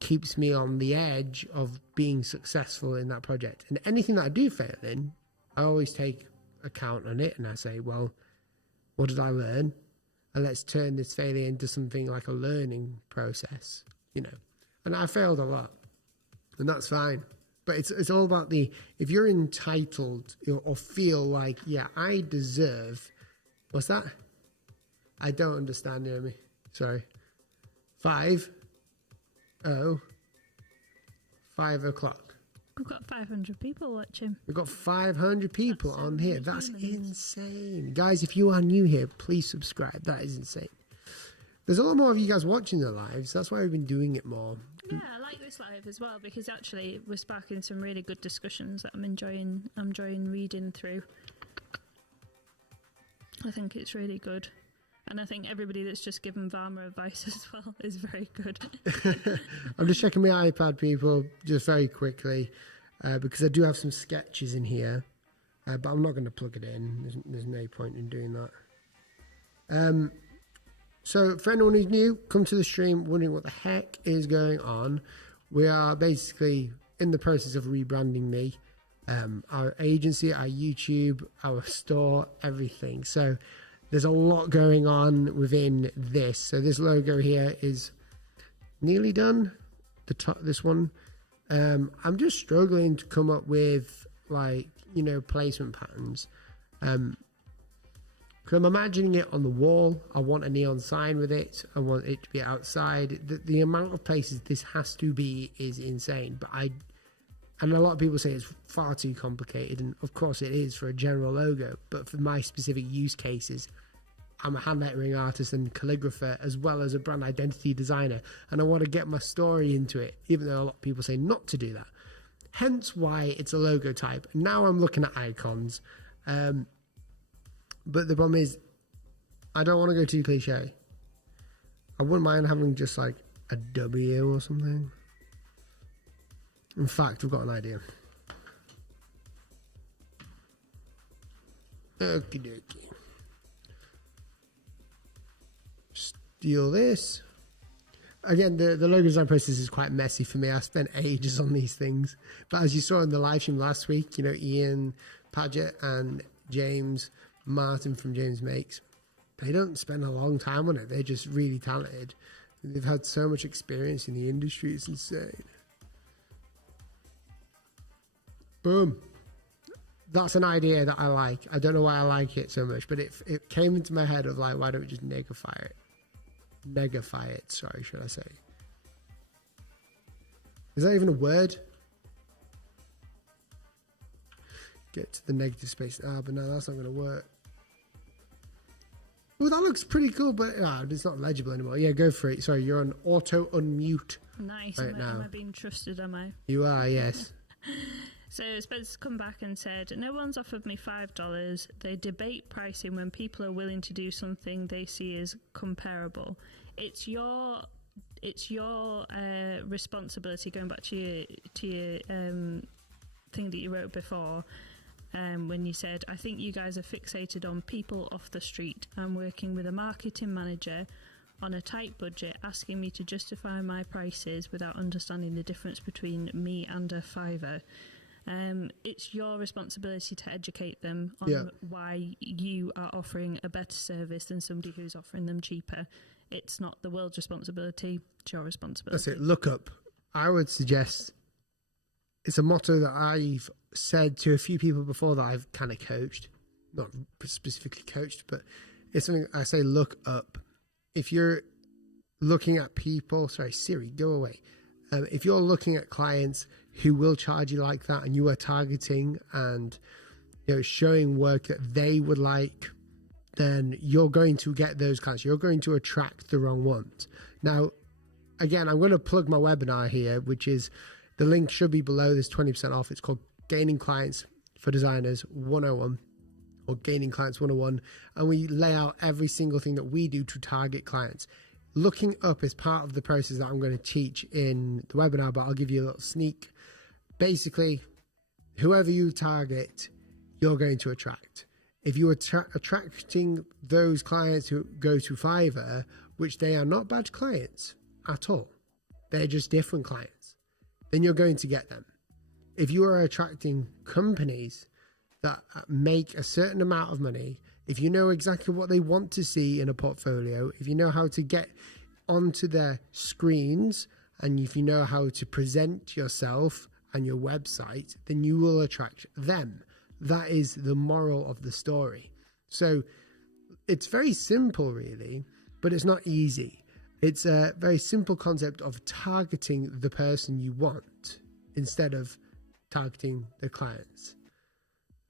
keeps me on the edge of being successful in that project. And anything that I do fail in, I always take account on it, and I say, well, what did I learn? And let's turn this failure into something like a learning process, you know. And I failed a lot, and that's fine. But it's all about if you're entitled or feel like, yeah, I deserve, what's that? I don't understand, Jeremy. Sorry. 5 o'clock. We've got 500 people watching. We've got 500 people on here. That's insane. Guys, if you are new here, please subscribe. That is insane. There's a lot more of you guys watching the lives. That's why we've been doing it more. Yeah, I like this live as well because actually we're sparking some really good discussions that I'm enjoying reading through. I think it's really good. And I think everybody that's just given Varma advice as well is very good. I'm just checking my iPad, people, just very quickly, because I do have some sketches in here, but I'm not going to plug it in. There's no point in doing that. So for anyone who's new, come to the stream wondering what the heck is going on, we are basically in the process of rebranding me, our agency, our YouTube, our store, everything. So there's a lot going on within this. So this logo here is nearly done. This one. I'm just struggling to come up with, like, you know, placement patterns. Because I'm imagining it on the wall. I want a neon sign with it. I want it to be outside. The amount of places this has to be is insane. And a lot of people say it's far too complicated, and of course it is for a general logo. But for my specific use cases, I'm a hand lettering artist and calligrapher, as well as a brand identity designer, and I want to get my story into it, even though a lot of people say not to do that. Hence why it's a logo type. Now I'm looking at icons. But the problem is, I don't want to go too cliche. I wouldn't mind having just like a W or something. In fact, I've got an idea. Okie dokie. Steal this. Again, the logo design process is quite messy for me. I spent ages on these things. But as you saw in the live stream last week, you know, Ian Paget and James Martin from James Makes, they don't spend a long time on it. They're just really talented. They've had so much experience in the industry. It's insane. Boom. That's an idea that I like. I don't know why I like it so much, but it came into my head of like, why don't we just negify it? Negify it, sorry, should I say. Is that even a word? Get to the negative space. But no, that's not going to work. Oh, that looks pretty cool, but it's not legible anymore. Yeah, go for it. Sorry, you're on auto unmute. Nice. Right now. Am I being trusted, am I? You are, yes. So Spencer's come back and said, no one's offered me $5. They debate pricing when people are willing to do something they see as comparable. It's your responsibility, going back to your thing that you wrote before, when you said, I think you guys are fixated on people off the street. I'm working with a marketing manager on a tight budget, asking me to justify my prices without understanding the difference between me and a Fiverr. It's your responsibility to educate them on why you are offering a better service than somebody who's offering them cheaper. It's not the world's responsibility, it's your responsibility. That's it. Look up. I would suggest, it's a motto that I've said to a few people before that I've kind of coached, not specifically coached, but it's something I say, look up. If you're looking at people, sorry, Siri, go away. If you're looking at clients who will charge you like that and you are targeting and showing work that they would like, then you're going to get those clients. You're going to attract the wrong ones. Now, again, I'm going to plug my webinar here, which is, the link should be below. There's 20% off. It's called Gaining Clients for Designers 101 or Gaining Clients 101. And we lay out every single thing that we do to target clients. Looking up is part of the process that I'm going to teach in the webinar, but I'll give you a little sneak. Basically, whoever you target, you're going to attract. If you are attracting those clients who go to Fiverr, which they are not bad clients at all, they're just different clients, then you're going to get them. If you are attracting companies that make a certain amount of money, if you know exactly what they want to see in a portfolio, if you know how to get onto their screens, and if you know how to present yourself and your website, then you will attract them. That is the moral of the story. So it's very simple, really, but it's not easy. It's a very simple concept of targeting the person you want instead of targeting the clients.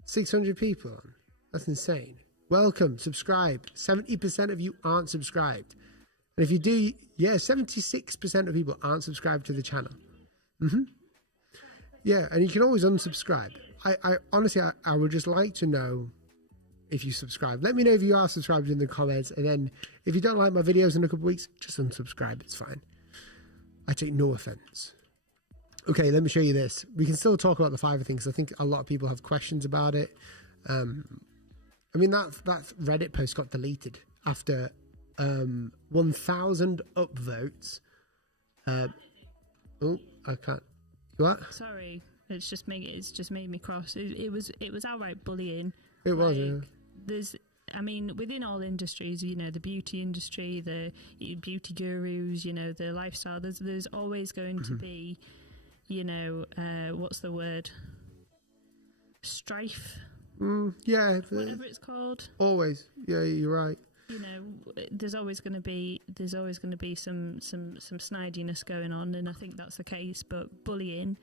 600 people on. That's insane. Welcome, subscribe. 70% of you aren't subscribed. And if you do, 76% of people aren't subscribed to the channel. Yeah, and you can always unsubscribe. I honestly, I would just like to know if you subscribe. Let me know if you are subscribed in the comments. And then if you don't like my videos in a couple of weeks, just unsubscribe. It's fine. I take no offense. Okay, let me show you this. We can still talk about the Fiverr thing because I think a lot of people have questions about it. I mean, that Reddit post got deleted after 1,000 upvotes. Oh, I can't. What? Sorry, it's just made me cross. It was outright bullying. It was. There's, I mean, within all industries, the beauty industry, the beauty gurus, the lifestyle. There's always going to be, what's the word? Strife. Yeah, whatever it's called. Always. Yeah, you're right. There's always going to be some snidiness going on, and I think that's the case. But bullying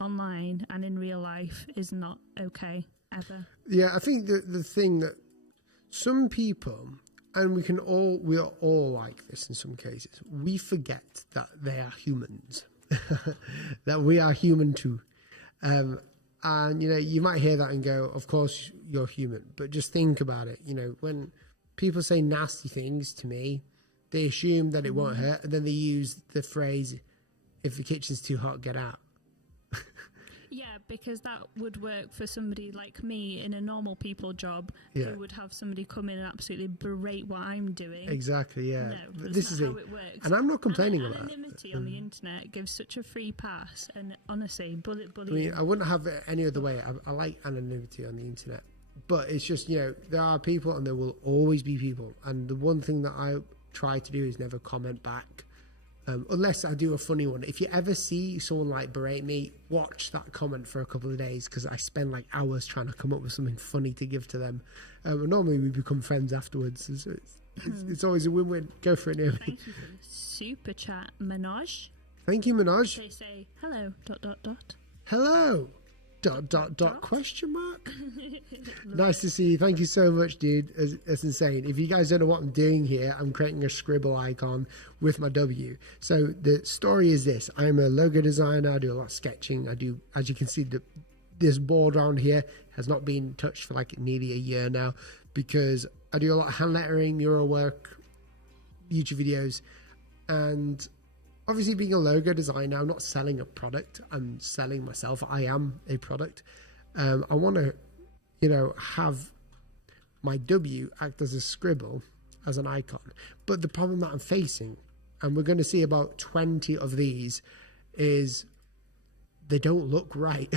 online and in real life is not okay ever. Yeah, I think the thing that some people, and we are all like this in some cases, we forget that they are humans, that we are human too. And you might hear that and go, of course you're human, but just think about it. When people say nasty things to me, they assume that it won't hurt, and then they use the phrase, if the kitchen's too hot, get out. Yeah, because that would work for somebody like me in a normal people job who would have somebody come in and absolutely berate what I'm doing. Exactly, yeah. No, this is how it works. And I'm not complaining about it. Anonymity on the internet gives such a free pass, and honestly, bullying. I mean, I wouldn't have it any other way. I like anonymity on the internet. But it's just, there are people and there will always be people. And the one thing that I try to do is never comment back. Unless I do a funny one. If you ever see someone berate me, watch that comment for a couple of days, because I spend hours trying to come up with something funny to give to them. And normally we become friends afterwards. So it's always a win-win. Go for it, Naomi. Thank you for the super chat, Manoj. Thank you, Manoj. They say, hello, ... Hello, ... question mark. Nice to see you. Thank you so much, dude. It's insane. If you guys don't know what I'm doing here, I'm creating a scribble icon with my W. So the story is this: I'm a logo designer. I do a lot of sketching. I do, as you can see, this board around here has not been touched for nearly a year now, because I do a lot of hand lettering, mural work, YouTube videos, and obviously, being a logo designer, I'm not selling a product. I'm selling myself. I am a product. I want to, have my W act as a scribble as an icon. But the problem that I'm facing, and we're going to see about 20 of these, is they don't look right.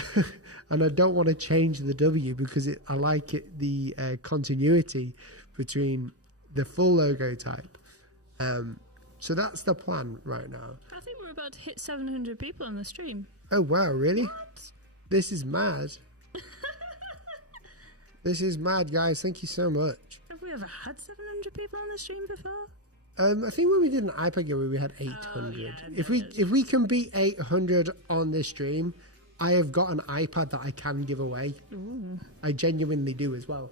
And I don't want to change the W because I like it, the continuity between the full logo type. So that's the plan right now. I think we're about to hit 700 people on the stream. Oh, wow, really? What? This is mad. This is mad, guys. Thank you so much. Have we ever had 700 people on the stream before? I think when we did an iPad giveaway, we had 800. Oh, yeah, if we can beat 800 on this stream, I have got an iPad that I can give away. Ooh. I genuinely do as well.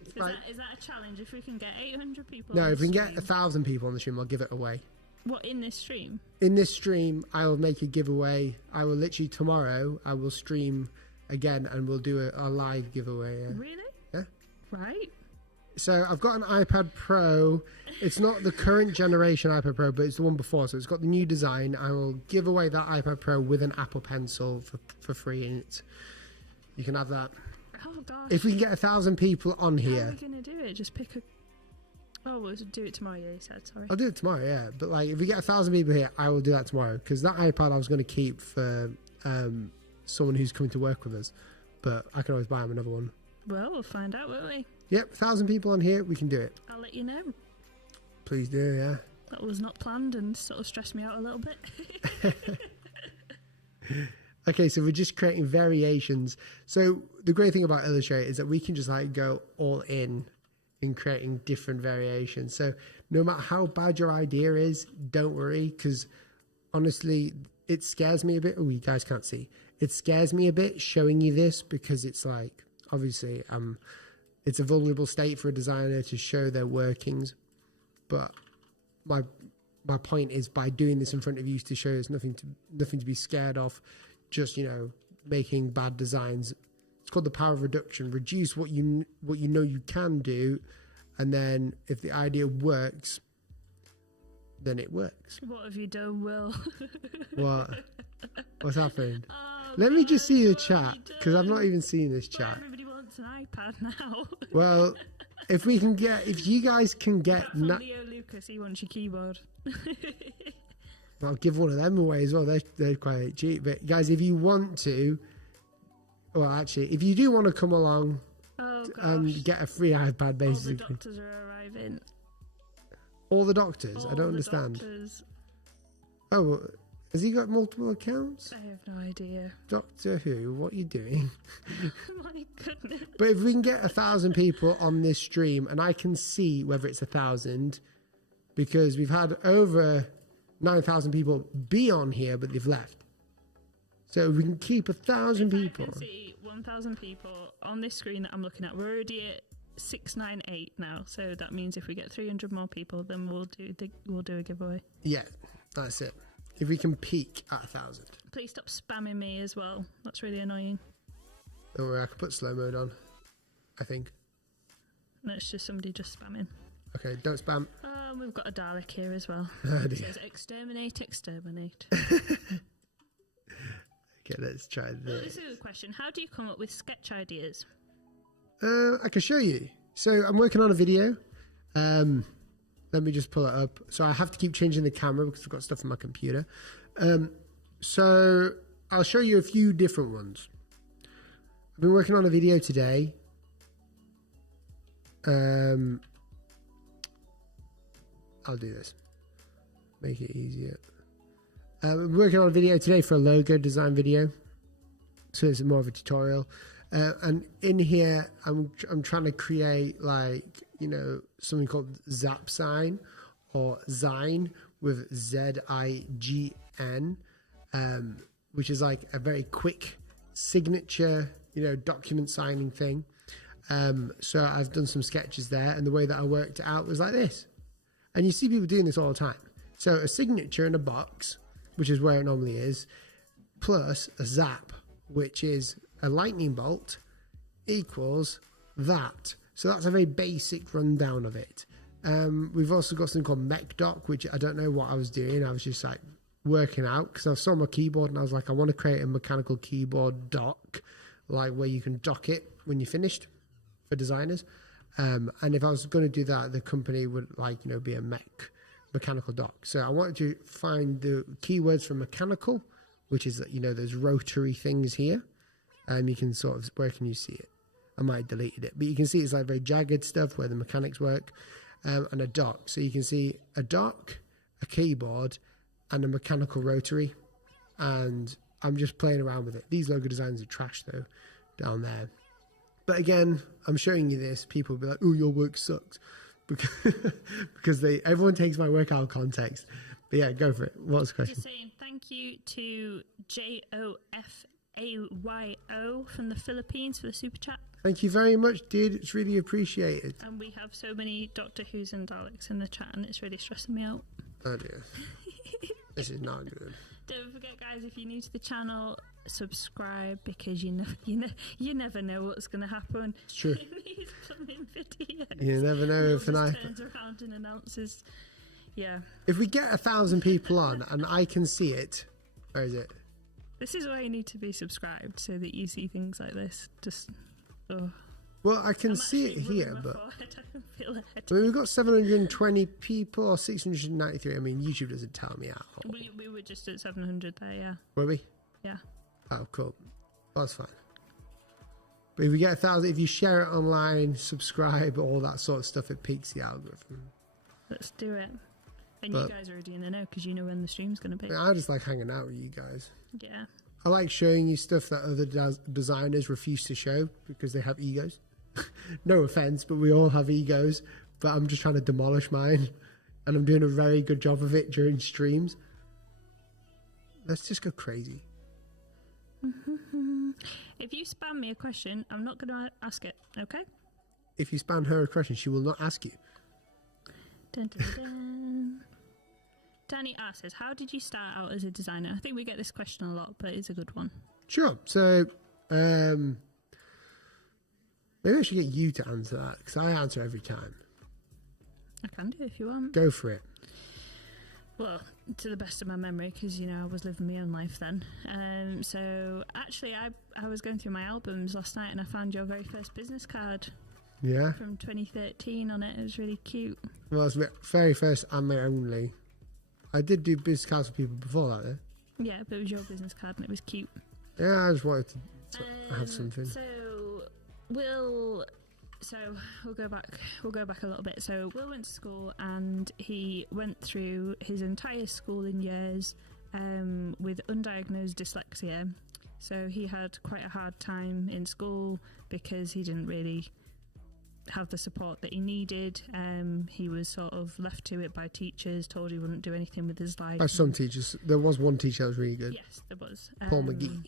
Is that a challenge? If we can get 800 people No, on if we the can stream? get 1,000 people on the stream, I'll give it away. What, in this stream? In this stream, I will make a giveaway. I will literally tomorrow, I will stream again and we'll do a live giveaway. Yeah. Really? Yeah. Right. So I've got an iPad Pro. It's not the current generation iPad Pro, but it's the one before. So it's got the new design. I will give away that iPad Pro with an Apple Pencil for free. And you can have that. Oh, gosh. If we can get 1,000 people on here. How are we going to do it? Just pick a... Oh, we'll do it tomorrow, you said, sorry. I'll do it tomorrow, yeah. But like, if we get 1,000 people here, I will do that tomorrow. Because that iPad I was going to keep for someone who's coming to work with us. But I can always buy him another one. Well, we'll find out, won't we? Yep, 1,000 people on here, we can do it. I'll let you know. Please do, yeah. That was not planned and sort of stressed me out a little bit. Okay, so we're just creating variations. So the great thing about Illustrator is that we can just like go all in creating different variations. So no matter how bad your idea is, don't worry, because honestly, it scares me a bit. Oh, you guys can't see. It scares me a bit showing you this because it's like, obviously, it's a vulnerable state for a designer to show their workings. But my point is, by doing this in front of you to show there's nothing to be scared of, just, you know, making bad designs. It's called the power of reduction. Reduce what you know you can do, and then if the idea works, then it works. What have you done, Will? What? What's happened? Oh, Let me just see the what chat, have you because I'm not done? even seeing this But chat. everybody wants an iPad now. Well, if you guys can get... Apart from Leo Lucas, he wants your keyboard. I'll give one of them away as well. They're quite cheap. But guys, if you want to... Well, actually, if you do want to come along and get a free iPad, basically. All the doctors are arriving. All the doctors? All I don't the understand. Doctors. Oh, has he got multiple accounts? I have no idea. Doctor Who? What are you doing? My goodness. But if we can get 1,000 people on this stream, and I can see whether it's 1,000, because we've had over 9,000 people be on here, but they've left. So we can keep 1,000 people. I can see 1,000 people on this screen that I'm looking at. We're already at 698 now, so that means if we get 300 more people, then we'll do a giveaway. Yeah, that's it. If we can peak at 1,000. Please stop spamming me as well. That's really annoying. Don't worry, I can put slow mode on, I think. No, it's just somebody just spamming. Okay, don't spam. We've got a Dalek here as well. Oh, It says exterminate, exterminate. Okay, let's try this. This is a question. How do you come up with sketch ideas? I can show you. So I'm working on a video. Let me just pull it up. So I have to keep changing the camera because I've got stuff on my computer. So I'll show you a few different ones. I've been working on a video today. I'll do this. Make it easier. I'm working on a video today for a logo design video. So it's more of a tutorial. And in here, I'm trying to create, like, you know, something called Zap Sign or Zine with Z-I-G-N, which is like a very quick signature, you know, document signing thing. So I've done some sketches there, and the way that I worked it out was like this. And you see people doing this all the time. So a signature in a box, which is where it normally is, plus a zap, which is a lightning bolt, equals that. So that's a very basic rundown of it. We've also got something called MechDoc, which I don't know what I was doing. I was just like working out because I saw my keyboard and I was like, I want to create a mechanical keyboard dock, like where you can dock it when you're finished for designers. And if I was going to do that, the company would be a mechanical dock. So I wanted to find the keywords for mechanical, which is those rotary things here. You can where can you see it? I might have deleted it, but you can see it's like very jagged stuff where the mechanics work, and a dock. So you can see a dock, a keyboard, and a mechanical rotary. And I'm just playing around with it. These logo designs are trash though, down there. But again, I'm showing you this. People will be like, "Oh, your work sucks," because everyone takes my work out of context. But yeah, go for it. What's the question? Just saying thank you to JOFAYO from the Philippines for the super chat. Thank you very much, dude. It's really appreciated. And we have so many Doctor Who's and Daleks in the chat, and it's really stressing me out. Oh dear. This is not good. Don't forget, guys, if you're new to the channel, subscribe, because you never know what's going to happen. It's true. In these plumbing videos. You never know if an turns around and announces. Yeah. If we get 1,000 people on and I can see it, where is it? This is why you need to be subscribed, so that you see things like this. Just, well, I can see it here, but I can feel it. We've got 720 people or 693. I mean, YouTube doesn't tell me at all. We were just at 700 there, yeah. Were we? Yeah. Oh, cool. Well, that's fine. But if we get 1,000, if you share it online, subscribe, all that sort of stuff, it peaks the algorithm. Let's do it. And you guys are already in the know because you know when the stream's going to be. I just like hanging out with you guys. Yeah. I like showing you stuff that other designers refuse to show because they have egos. No offense, but we all have egos. But I'm just trying to demolish mine. And I'm doing a very good job of it during streams. Let's just go crazy. If you spam me a question, I'm not going to ask it, okay? If you spam her a question, she will not ask you. Dun, dun, dun. Danny asks, how did you start out as a designer? I think we get this question a lot, but it's a good one. Sure. So, maybe I should get you to answer that, because I answer every time. I can do if you want. Go for it. Well, to the best of my memory, because, I was living my own life then. So, actually, I was going through my albums last night and I found your very first business card. Yeah. From 2013 on it. It was really cute. Well, it's my very first and my only. I did do business cards for people before that, though. Yeah, but it was your business card and it was cute. Yeah, I just wanted to have something. So we'll go back a little bit. So Will went to school and he went through his entire schooling years with undiagnosed dyslexia. So he had quite a hard time in school because he didn't really have the support that he needed. He was sort of left to it by teachers, told he wouldn't do anything with his life. By some teachers. There was one teacher that was really good. Yes, there was. Paul McGee.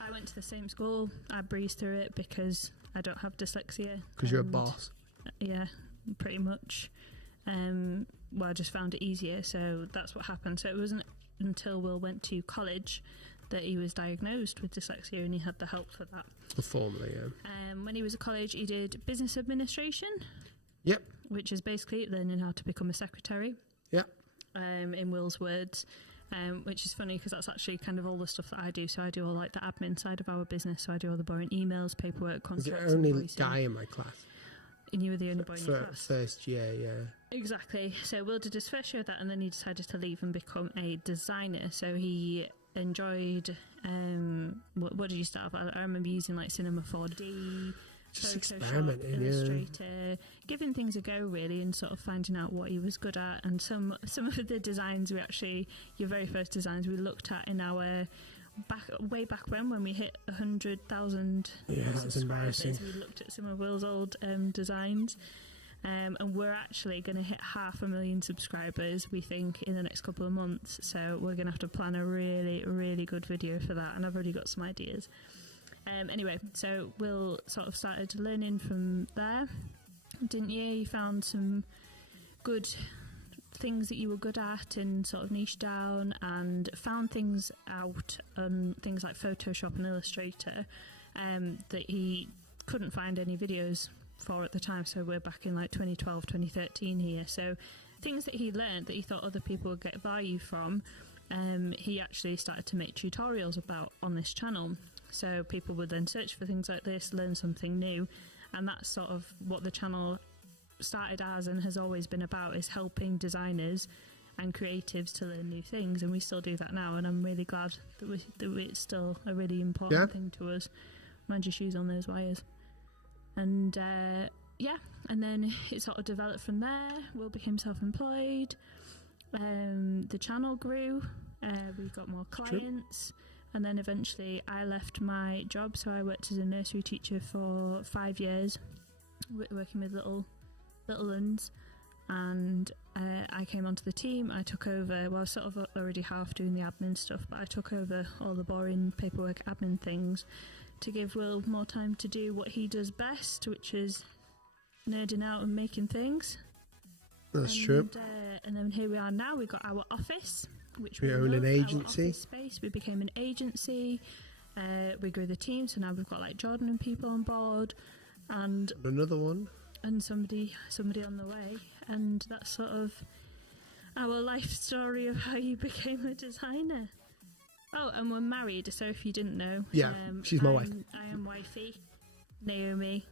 I went to the same school. I breezed through it because I don't have dyslexia. Because you're a boss. Yeah, pretty much. Well, I just found it easier, so that's what happened. So it wasn't until Will went to college that he was diagnosed with dyslexia and he had the help for that. Formally, yeah. When he was at college, he did business administration. Yep. Which is basically learning how to become a secretary. Yep. In Will's words. Which is funny because that's actually kind of all the stuff that I do. So I do all like the admin side of our business. So I do all the boring emails, paperwork, contracts. Was the only guy in my class? And you were the only boy in your class? First year, yeah. Exactly. So Will did his first year of that and then he decided to leave and become a designer. So he enjoyed, what did you start off? I remember using like Cinema 4D, just experimenting, Illustrator, giving things a go really, and sort of finding out what he was good at. And some of the designs your very first designs we looked at in our way back when we hit 100,000 that's embarrassing. We looked at some of Will's old designs. And we're actually going to hit 500,000 subscribers, we think, in the next couple of months. So we're going to have to plan a really, really good video for that. And I've already got some ideas. Anyway, so Will sort of started learning from there, didn't you? You found some good things that you were good at and sort of niched down and found things out on things like Photoshop and Illustrator that he couldn't find any videos for at the time. So we're back in like 2012, 2013 here. So things that he learned that he thought other people would get value from, he actually started to make tutorials about on this channel. So people would then search for things like this, learn something new, And that's sort of what the channel started as and has always been about, is helping designers and creatives to learn new things, and we still do that now, and I'm really glad that it's still a really important thing to us. Mind your shoes on those wires. And and then it sort of developed from there. Will became self-employed. The channel grew. We got more clients. And then eventually I left my job, so I worked as a nursery teacher for 5 years, working with little ones. And I came onto the team. I took over, well, I was sort of already half doing the admin stuff, but I took over all the boring paperwork admin things to give Will more time to do what he does best, which is nerding out and making things. That's true. And then here we are now. We've got our office, which we own an agency. Our office space. We became an agency. We grew the team, so now we've got like Jordan and people on board, and another one, and somebody on the way. And that's sort of our life story of how you became a designer. Oh, and we're married, so if you didn't know, she's my wife. I am wifey, Naomi.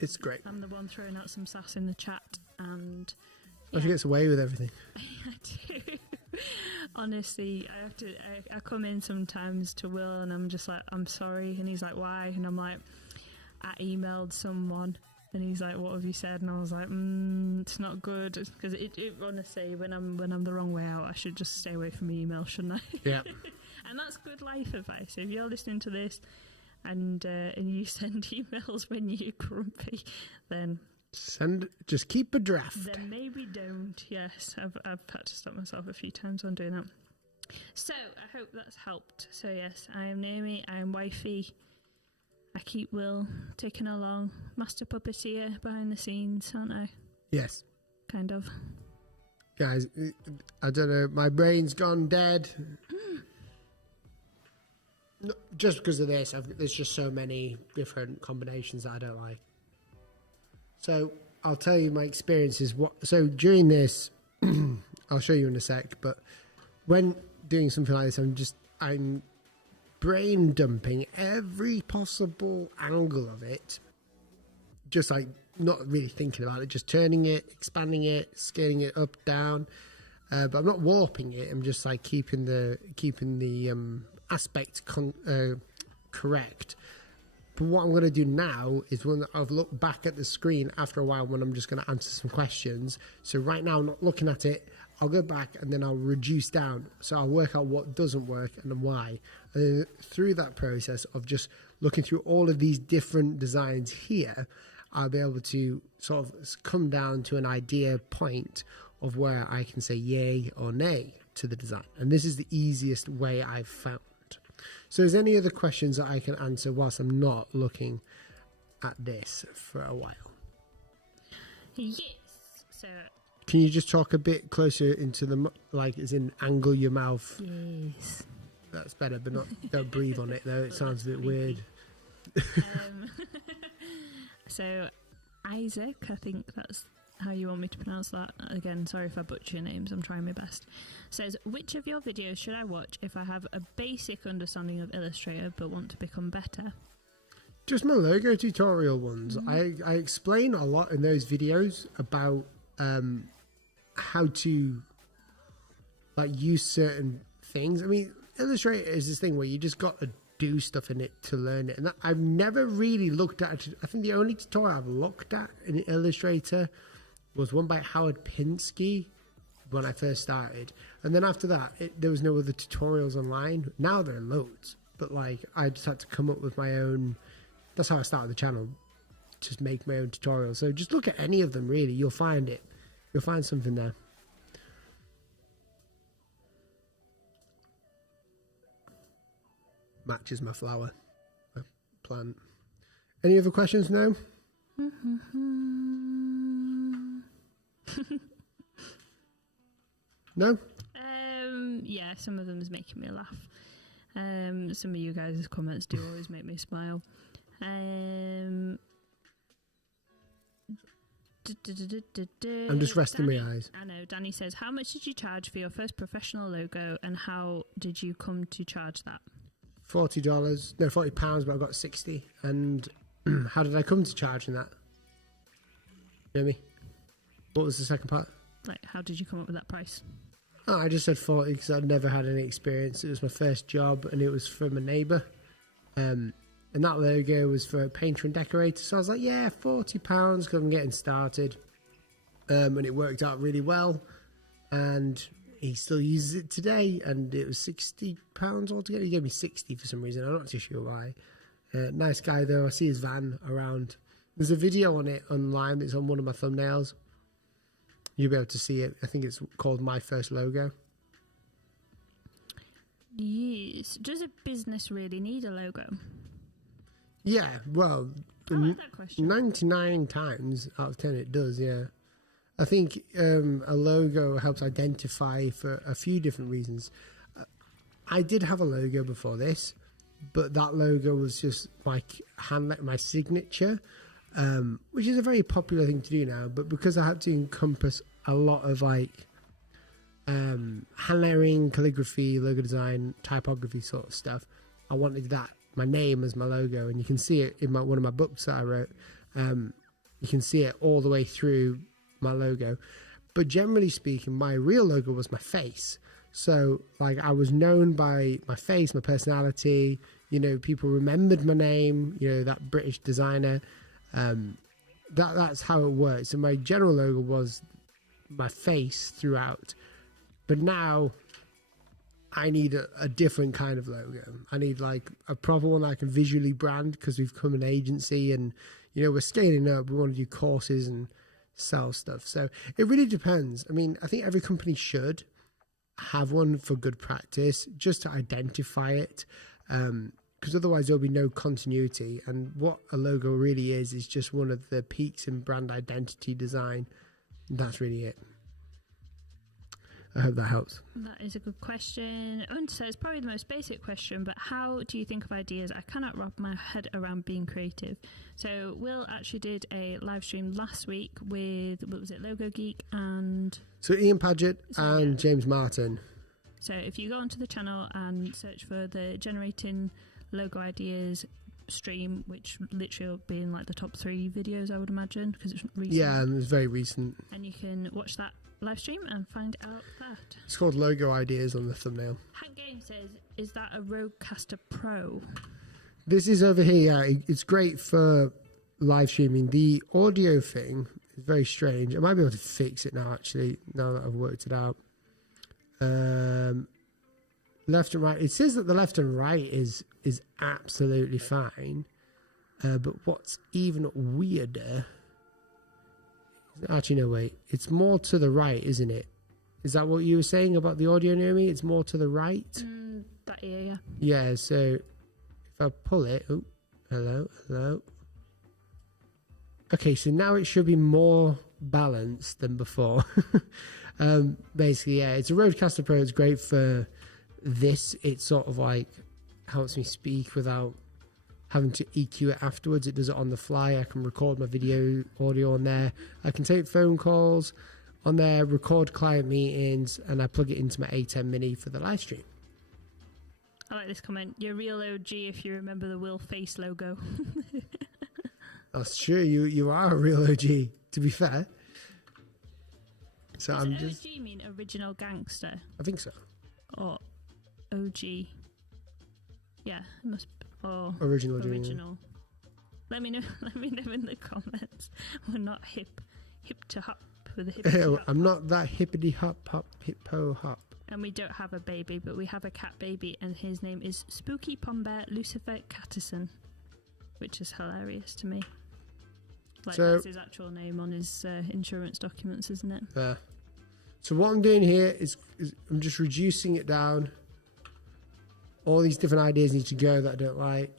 It's great. I'm the one throwing out some sass in the chat, and she gets away with everything. I do. Honestly, I come in sometimes to Will, and I'm just like, I'm sorry, and he's like, why? And I'm like, I emailed someone. And he's like, what have you said? And I was like, it's not good. Because it honestly, when I'm the wrong way out, I should just stay away from email, shouldn't I? Yeah. And that's good life advice. If you're listening to this and you send emails when you're grumpy, then just keep a draft. Then maybe don't. Yes, I've had to stop myself a few times on doing that. So I hope that's helped. So yes, I am Naomi. I am wifey. I keep Will ticking along. Master puppeteer behind the scenes, aren't I? Yes. Kind of. Guys, I don't know. My brain's gone dead. No, just because of this, there's just so many different combinations that I don't like. So I'll tell you my experiences. So during this, I'll show you in a sec. But when doing something like this, I'm brain dumping every possible angle of it. Just like not really thinking about it, just turning it, expanding it, scaling it up, down. But I'm not warping it. I'm just like keeping the aspect correct. But what I'm going to do now is when I've looked back at the screen after a while, when I'm just going to answer some questions. So right now I'm not looking at it. I'll go back and then I'll reduce down. So I'll work out what doesn't work and why. And through that process of just looking through all of these different designs here, I'll be able to sort of come down to an idea point of where I can say yay or nay to the design. And this is the easiest way I've found. So is there any other questions that I can answer whilst I'm not looking at this for a while? Yes. So can you just talk a bit closer into the, like, as in angle your mouth? Yes. That's better, but don't breathe on it though. It sounds a bit weird. So Isaac, I think that's how you want me to pronounce that. Again, sorry if I butcher your names, I'm trying my best. Says, which of your videos should I watch if I have a basic understanding of Illustrator but want to become better? Just my logo tutorial ones. I explain a lot in those videos about how to like use certain things. I mean, Illustrator is this thing where you just got to do stuff in it to learn it. And I've never really looked at it. I think the only tutorial I've looked at in Illustrator was one by Howard Pinsky when I first started. And then after that, there was no other tutorials online. Now there are loads. But like, I just had to come up with my own. That's how I started the channel. Just make my own tutorials. So just look at any of them, really. You'll find it. You'll find something there. Matches my flower. My plant. Any other questions now? No? Yeah, some of them is making me laugh. Some of you guys' comments do always make me smile. I'm just resting my eyes. I know. Danny says, how much did you charge for your first professional logo and how did you come to charge that? $40. No, £40, but I got 60. And how did I come to charging that? You know me? What was the second part? Like, how did you come up with that price? Oh, I just said 40 because I'd never had any experience. It was my first job, and it was from a neighbour. And that logo was for a painter and decorator. So I was like, yeah, £40 because I'm getting started. And it worked out really well. And he still uses it today. And it was £60 altogether. He gave me 60 for some reason. I'm not too sure why. Nice guy, though. I see his van around. There's a video on it online. It's on one of my thumbnails. You'll be able to see it. I think it's called My First Logo. Yes. Does a business really need a logo? Yeah, well, I like that question. 99 times out of 10 it does, yeah. I think a logo helps identify for a few different reasons. I did have a logo before this, but that logo was just my signature, which is a very popular thing to do now. But because I had to encompass a lot of like hand lettering, calligraphy, logo design, typography sort of stuff, I wanted that, my name as my logo, and you can see it in one of my books that I wrote. You can see it all the way through my logo. But generally speaking, my real logo was my face. So like I was known by my face, my personality, you know, people remembered my name, you know, that British designer. That's how it works. So my general logo was my face throughout. But now I need a different kind of logo. I need like a proper one that I can visually brand, because we've become an agency and, you know, we're scaling up. We want to do courses and sell stuff. So it really depends. I mean, I think every company should have one for good practice, just to identify it, because otherwise there'll be no continuity. And what a logo really is just one of the peaks in brand identity design. That's really it. I hope that helps. That is a good question. So it's probably the most basic question, but how do you think of ideas? I cannot wrap my head around being creative. So Will actually did a live stream last week with, what was it, Logo Geek and... So Ian Paget and James Martin. So if you go onto the channel and search for the Generating Logo Ideas stream, which literally will be in like the top 3 videos, I would imagine, because it's recent. Yeah, and it's very recent. And you can watch that live stream and find out that. It's called Logo Ideas on the thumbnail. Hank Game says, is that a Rodecaster Pro? This is over here, yeah. It's great for live streaming. The audio thing is very strange. I might be able to fix it now, actually, now that I've worked it out. Left and right. It says that the left and right is absolutely fine. But what's even weirder... Actually, no, wait. It's more to the right, isn't it? Is that what you were saying about the audio, Naomi? It's more to the right? That ear, yeah. Yeah, so if I pull it... Oh, hello. Okay, so now it should be more balanced than before. Basically, yeah, it's a Rodecaster Pro. It's great for this. It sort of like helps me speak without having to EQ it afterwards. It does it on the fly. I can record my video audio on there. I can take phone calls on there, record client meetings, and I plug it into my A10 Mini for the live stream. I like this comment. You're a real OG if you remember the Will Face logo. That's true. You are a real OG, to be fair. So Does I'm OG just... mean original gangster? I think so. Or OG? Yeah, it must be. Or original. Let me know. Let me know in the comments. We're not hip to hop with a hippity hop. I'm not that hippity hop hippo hop. And we don't have a baby, but we have a cat baby, and his name is Spooky Pombear Lucifer Paterson, which is hilarious to me. Like, so, that's his actual name on his insurance documents, isn't it? Yeah. So what I'm doing here is I'm just reducing it down. All these different ideas need to go that I don't like.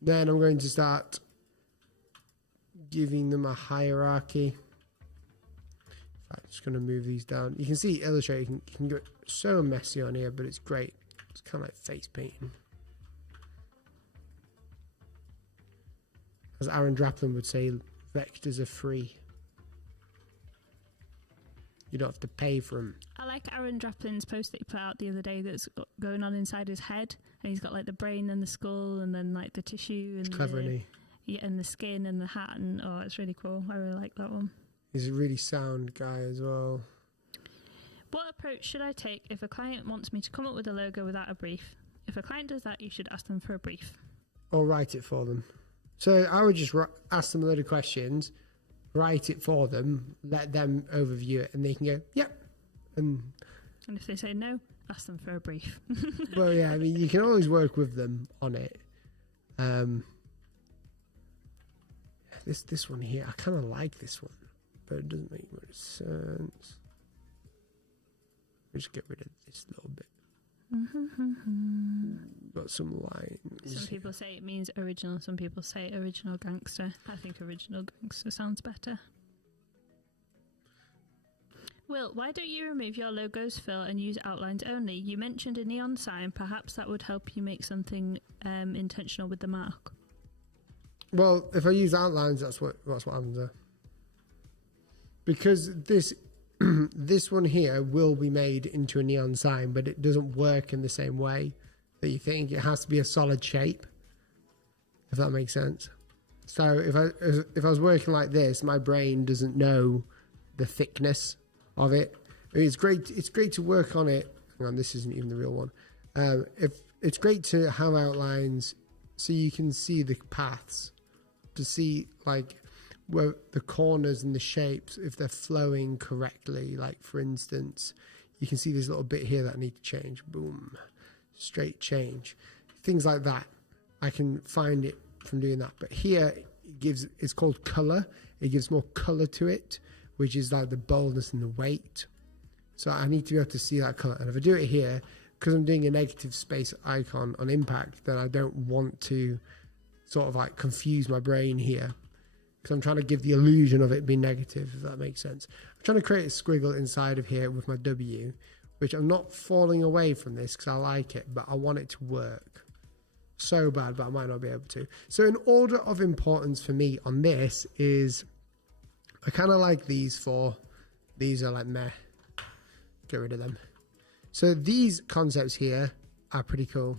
Then I'm going to start giving them a hierarchy. I'm just going to move these down. You can see Illustrator, you can get so messy on here, but it's great. It's kind of like face painting. As Aaron Draplin would say, vectors are free. You don't have to pay for them. I like Aaron Draplin's post that he put out the other day that's going on inside his head, and he's got like the brain and the skull and then like the tissue and It's clever, isn't he? Yeah, and the skin and the hat, and oh, it's really cool. I really like that one. He's a really sound guy as well. What approach should I take if a client wants me to come up with a logo without a brief? If a client does that, you should ask them for a brief. Or write it for them. So I would just ask them a load of questions, write it for them, let them overview it, and they can go, yep. And if they say no, ask them for a brief. well, yeah, I mean, you can always work with them on it. This one here, I kind of like this one, but it doesn't make much sense. Just get rid of this little bit. Got some lines. Some people say it means original, some people say original gangster. I think original gangster sounds better. Will, why don't you remove your logo's fill and use outlines only? You mentioned a neon sign. Perhaps that would help you make something intentional with the mark. Well, if I use outlines, that's what happens there. Because this this one here will be made into a neon sign, but it doesn't work in the same way that you think. It has to be a solid shape, if that makes sense. So if I was working like this, my brain doesn't know the thickness of it. I mean, it's great to work on it. Hang on, this isn't even the real one. If it's great to have outlines so you can see the paths, to see like where the corners and the shapes, if they're flowing correctly. Like for instance, you can see this little bit here that I need to change. Boom, straight change, things like that. I can find it from doing that. But here it's called color. It gives more color to it, which is like the boldness and the weight. So I need to be able to see that color. And if I do it here, because I'm doing a negative space icon on impact, then I don't want to sort of like confuse my brain here, because I'm trying to give the illusion of it being negative, if that makes sense. I'm trying to create a squiggle inside of here with my W, which I'm not falling away from this because I like it, but I want it to work so bad, but I might not be able to. So in order of importance for me on this is, I kind of like these four. These are like meh. Get rid of them. So these concepts here are pretty cool.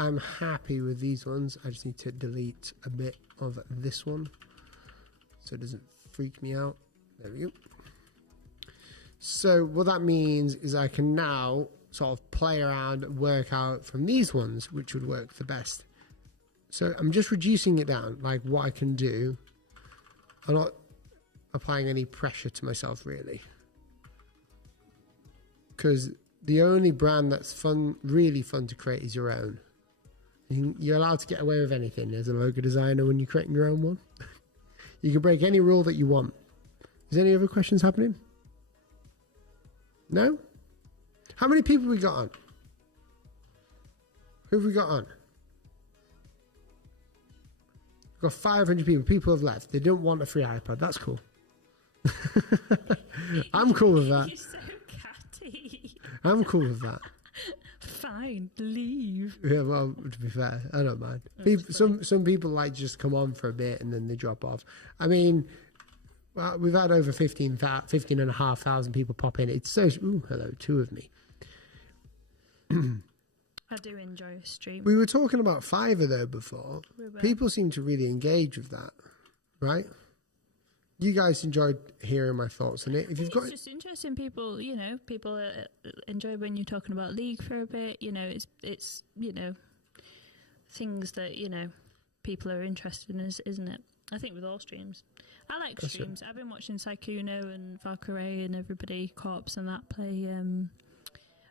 I'm happy with these ones. I just need to delete a bit of this one so it doesn't freak me out. There we go. So what that means is I can now sort of play around, work out from these ones which would work the best. So I'm just reducing it down, like what I can do. I'm not applying any pressure to myself really, because the only brand that's fun, really fun to create, is your own. You're allowed to get away with anything as a logo designer when you're creating your own one. You can break any rule that you want. Is any other questions happening? No? How many people we got on? Who have we got on? We've got 500 people. People have left. They don't want a free iPad. That's cool. I'm cool with that. You're so catty. I'm cool with that. Fine, leave. Yeah, well, to be fair, I don't mind. Some people like just come on for a bit and then they drop off. I mean, well, we've had over 15,500 people pop in. It's so... Ooh, hello, two of me. I do enjoy a stream. We were talking about Fiverr, though, before. People seem to really engage with that, right? You guys enjoyed hearing my thoughts on it. If you've got, it's just interesting. People, people enjoy when you're talking about League for a bit. It's things that people are interested in, isn't it? I think with all streams, I like streams. I've been watching Saikuno and Valkyrie and everybody, Corpse and that play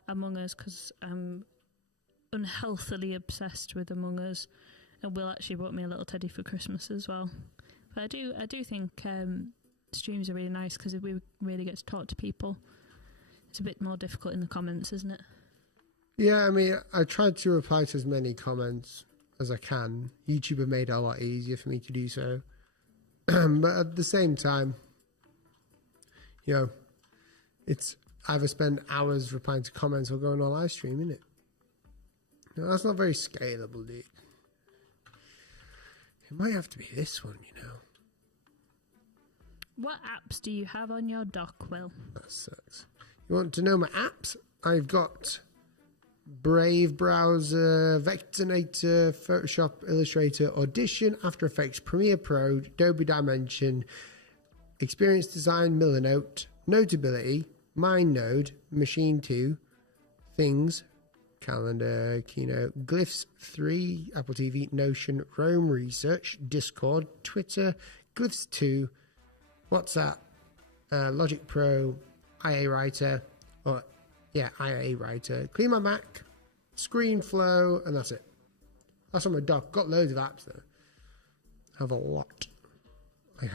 Among Us because I'm unhealthily obsessed with Among Us, and Will actually bought me a little teddy for Christmas as well. But I do think streams are really nice because we really get to talk to people. It's a bit more difficult in the comments, isn't it? Yeah, I mean, I tried to reply to as many comments as I can. YouTube have made it a lot easier for me to do so. But at the same time, it's either spend hours replying to comments or going on live stream, isn't it? That's not very scalable, dude. It might have to be this one, What apps do you have on your dock, Will? That sucks. You want to know my apps? I've got Brave Browser, Vectornator, Photoshop, Illustrator, Audition, After Effects, Premiere Pro, Adobe Dimension, Experience Design, Millernote, Notability, MindNode, Machine 2, Things, Calendar, Keynote, Glyphs 3, Apple TV, Notion, Roam Research, Discord, Twitter, Glyphs 2, WhatsApp, Logic Pro, IA Writer, IA Writer, Clean My Mac, ScreenFlow, and that's it. That's on my dock. Got loads of apps though. I have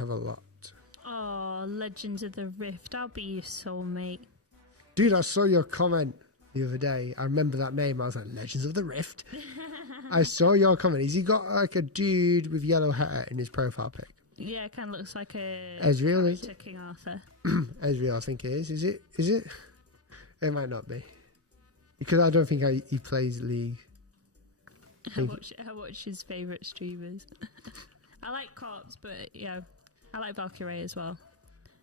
a lot. Oh, Legends of the Rift. I'll be your soulmate. Dude, I saw your comment the other day. I remember that name. I was like, Legends of the Rift. I saw your comment. Has he got like a dude with yellow hair in his profile pic? Yeah, it kind of looks like a Ezreal, is it? King Arthur. Ezreal, I think it is. Is it? It might not be. Because I don't think he plays League. I watch his favourite streamers. I like Corpse, but yeah, I like Valkyrie as well.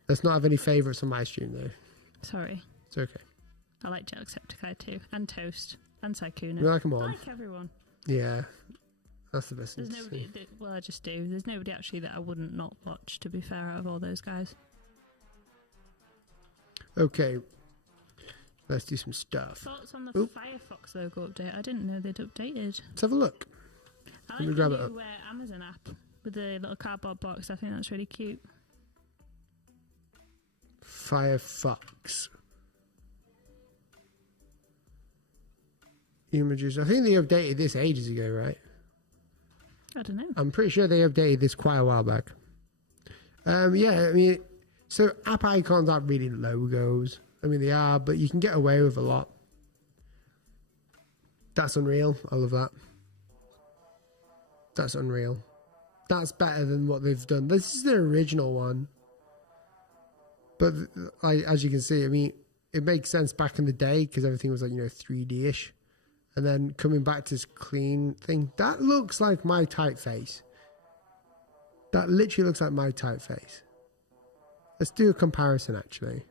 Let's not have any favourites on my stream though. Sorry. It's okay. I like Jacksepticeye too. And Toast. And Sykuna. You like them all? I like everyone. Yeah. That's the best thing There's to nobody see. well, I just do. There's nobody actually that I wouldn't not watch, to be fair, out of all those guys. Okay. Let's do some stuff. Thoughts on the Firefox logo update? I didn't know they'd updated. Let's have a look. I Let me like grab the it up. new Amazon app with the little cardboard box. I think that's really cute. Firefox. Images. I think they updated this ages ago, right? I don't know. I'm pretty sure they updated this quite a while back. Yeah, I mean, so app icons aren't really logos. I mean, they are, but you can get away with a lot. That's unreal. I love that. That's unreal. That's better than what they've done. This is the original one. But as you can see, I mean, it makes sense back in the day because everything was like, 3D-ish. And then coming back to this clean thing, that looks like my typeface. That literally looks like my typeface. Let's do a comparison, actually.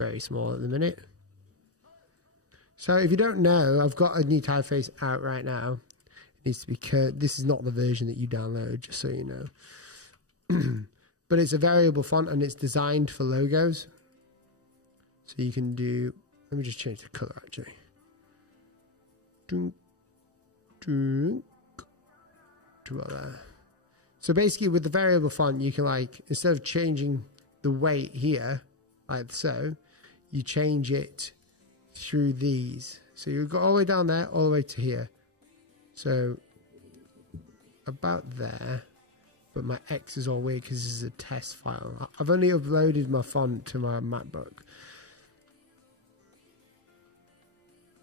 Very small at the minute. So if you don't know, I've got a new typeface out right now. It needs to be this is not the version that you download, just so you know. But it's a variable font and it's designed for logos. So you can do, let me just change the color actually. To about there. So basically with the variable font, you can instead of changing the weight here, like so, you change it through these. So you go all the way down there, all the way to here. So about there. But my X is all weird because this is a test file. I've only uploaded my font to my MacBook.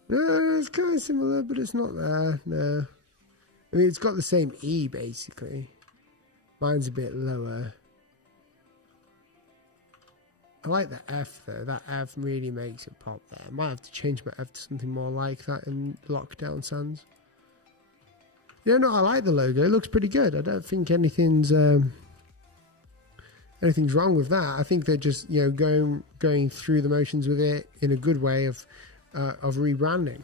It's kind of similar, but it's not there. No. I mean, it's got the same E, basically. Mine's a bit lower. I like the F, though. That F really makes it pop there. I might have to change my F to something more like that in Lockdown Sans. Yeah, no, I like the logo. It looks pretty good. I don't think anything's wrong with that. I think they're just going through the motions with it in a good way of rebranding.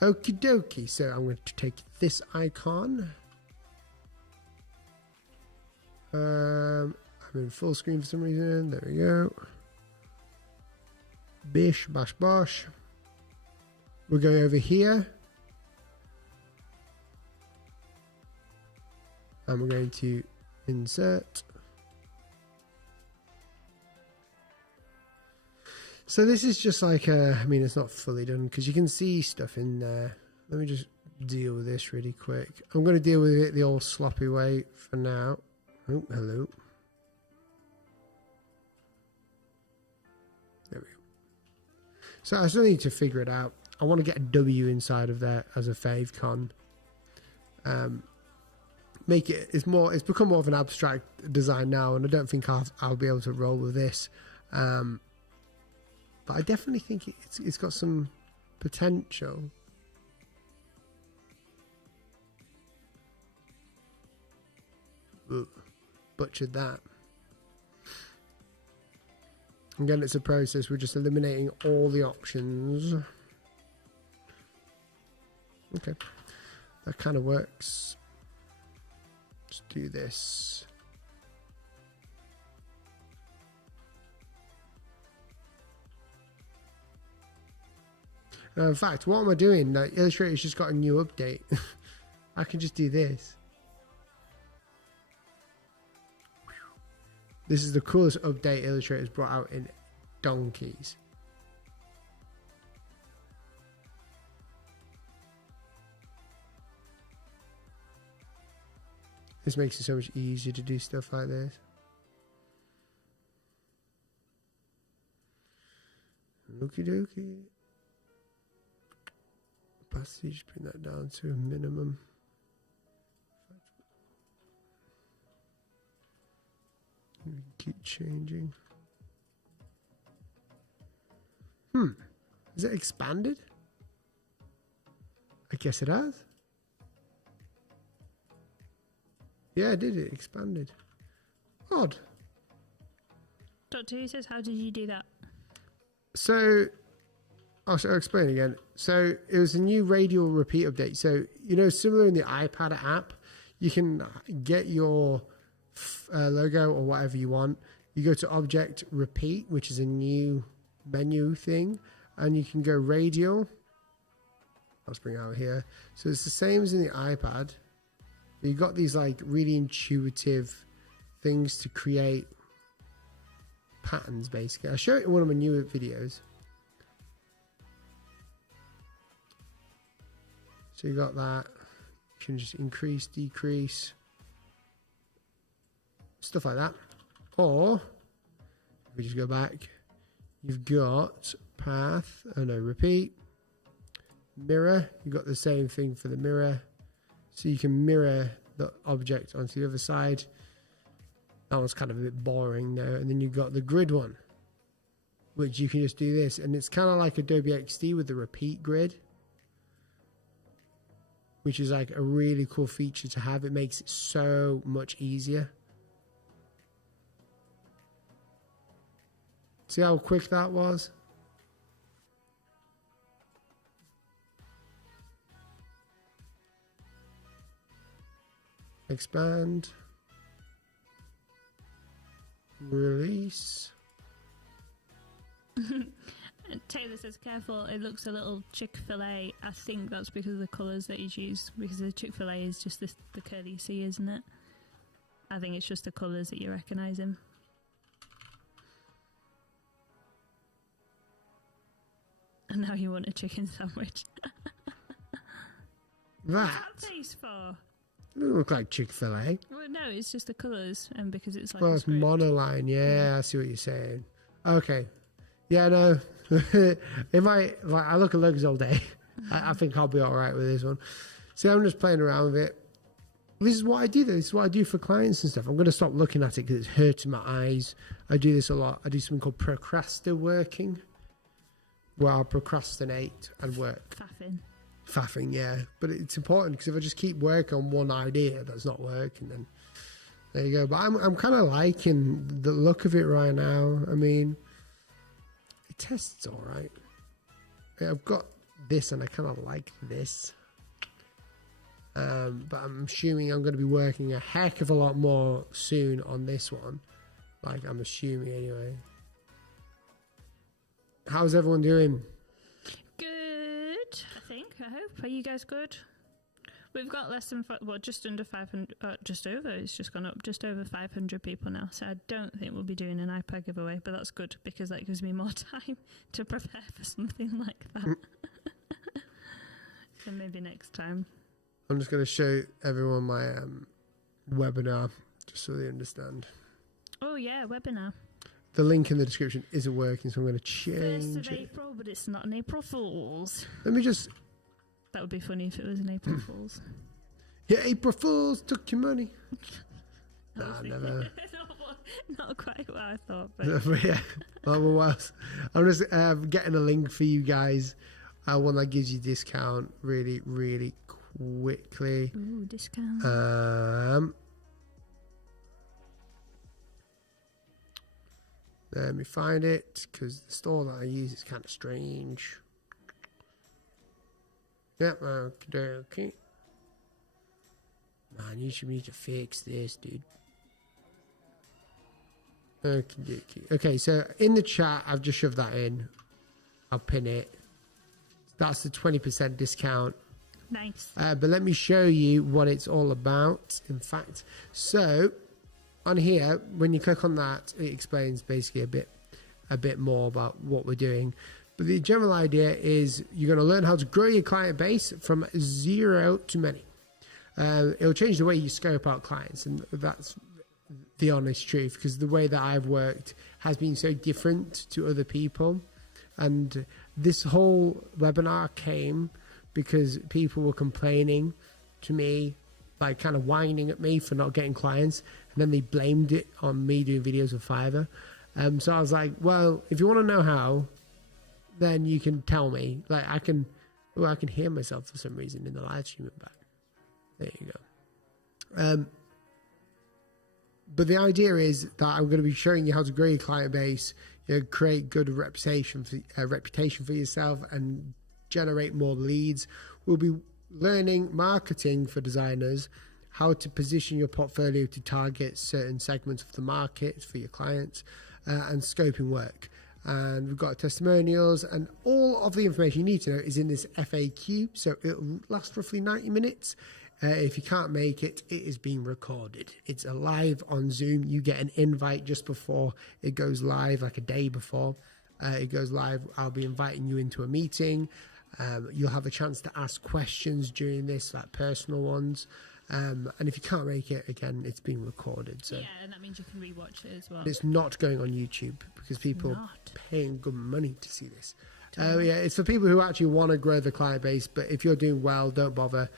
Okie dokie. So I'm going to take this icon. I'm in full screen for some reason. There we go. Bish bash bosh. We're going over here. And we're going to insert. So this is just like I mean, it's not fully done because you can see stuff in there. Let me just deal with this really quick. I'm going to deal with it the old sloppy way for now. Oh, hello. There we go. So I still need to figure it out. I want to get a W inside of there as a favicon. Make it, it's become more of an abstract design now, and I don't think I'll be able to roll with this. But I definitely think it's got some potential. butchered that. Again, it's a process. We're just eliminating all the options. Okay, that kind of works. Let's do this. In fact, what am I doing? Illustrator's just got a new update. I can just do this. This is the coolest update Illustrator's brought out in donkeys. This makes it so much easier to do stuff like this. Okie dokie. Passage, bring that down to a minimum. We keep changing. Is it expanded? I guess it has. Yeah, it did. It expanded. Odd. Dr. Who says, how did you do that? So, I'll explain again. So, it was a new Radial repeat update. So, you know, similar in the iPad app, you can get your logo or whatever you want. You go to Object Repeat, which is a new menu thing, and you can go Radial. Let's bring it out here. So, it's the same as in the iPad. You've got these like really intuitive things to create patterns, basically. I'll show it in one of my newer videos. So you got that. You can just increase, decrease, stuff like that. Or if we just go back, you've got path, repeat, mirror. You've got the same thing for the mirror. So you can mirror the object onto the other side. That one's kind of a bit boring now. And then you've got the grid one, which you can just do this. And it's kind of like Adobe XD with the repeat grid, which is like a really cool feature to have. It makes it so much easier. See how quick that was? Expand. Release. Taylor says, careful, it looks a little Chick-fil-A. I think that's because of the colours that he's used, because the Chick-fil-A is just the curly C, isn't it? I think it's just the colours that you recognise him. And now you want a chicken sandwich. That What's that taste for? doesn't look like Chick-fil-A. Well, no, it's just the colours, and because it's like Well, it's monoline. Yeah, I see what you're saying. Okay. Yeah, no. If I look at logos all day, I think I'll be all right with this one. See, I'm just playing around with it. This is what I do. This is what I do for clients and stuff. I'm going to stop looking at it because it's hurting my eyes. I do this a lot. I do something called procrastinating working, where I'll procrastinate and work. Faffing, yeah. But it's important because if I just keep working on one idea that's not working, then there you go. But I'm kind of liking the look of it right now. I mean, it tests all right. I've got this and I kind of like this. But I'm assuming I'm going to be working a heck of a lot more soon on this one. Like, I'm assuming anyway. How's everyone doing? Good, I think. I hope. Are you guys good? We've got less than, just under 500, just over. It's just gone up, just over 500 people now. So I don't think we'll be doing an iPad giveaway, but that's good because that gives me more time to prepare for something like that. So maybe next time. I'm just going to show everyone my webinar, just so they understand. Oh yeah, webinar. The link in the description isn't working, so I'm going to change 1st of April, but it's not an April Fool's. Let me just... That would be funny if it was an April Fool's. Yeah, April Fools took your money. Nah, never. Not quite what I thought, but... Yeah, well, what else? I'm just getting a link for you guys. One that gives you discount really, really quickly. Ooh, discount. Let me find it, because the store that I use is kind of strange. Yep, okay. Man, you should need to fix this, dude. Okay, so in the chat, I've just shoved that in. I'll pin it. That's the 20% discount. Nice. But let me show you what it's all about, in fact. So, on here, when you click on that, it explains basically a bit more about what we're doing. But the general idea is you're going to learn how to grow your client base from 0 to many. It'll change the way you scope out clients, and that's the honest truth, because the way that I've worked has been so different to other people. And this whole webinar came because people were complaining to me, like kind of whining at me for not getting clients, and then they blamed it on me doing videos with Fiverr. So I was like, well, if you want to know how, then you can tell me. Like I can hear myself for some reason in the live stream back. There you go. But the idea is that I'm going to be showing you how to grow your client base, create good reputation for yourself, and generate more leads. We'll be learning marketing for designers, how to position your portfolio to target certain segments of the market for your clients, and scoping work. And we've got testimonials, and all of the information you need to know is in this FAQ. So it'll last roughly 90 minutes. If you can't make it, it is being recorded. It's live on Zoom. You get an invite just before it goes live, like a day before it goes live. I'll be inviting you into a meeting. You'll have a chance to ask questions during this, like personal ones. And if you can't make it, again, it's being recorded. So yeah, and that means you can rewatch it as well. it's not going on YouTube because people are paying good money to see this. Yeah, it's for people who actually want to grow the client base. But if you're doing well, don't bother.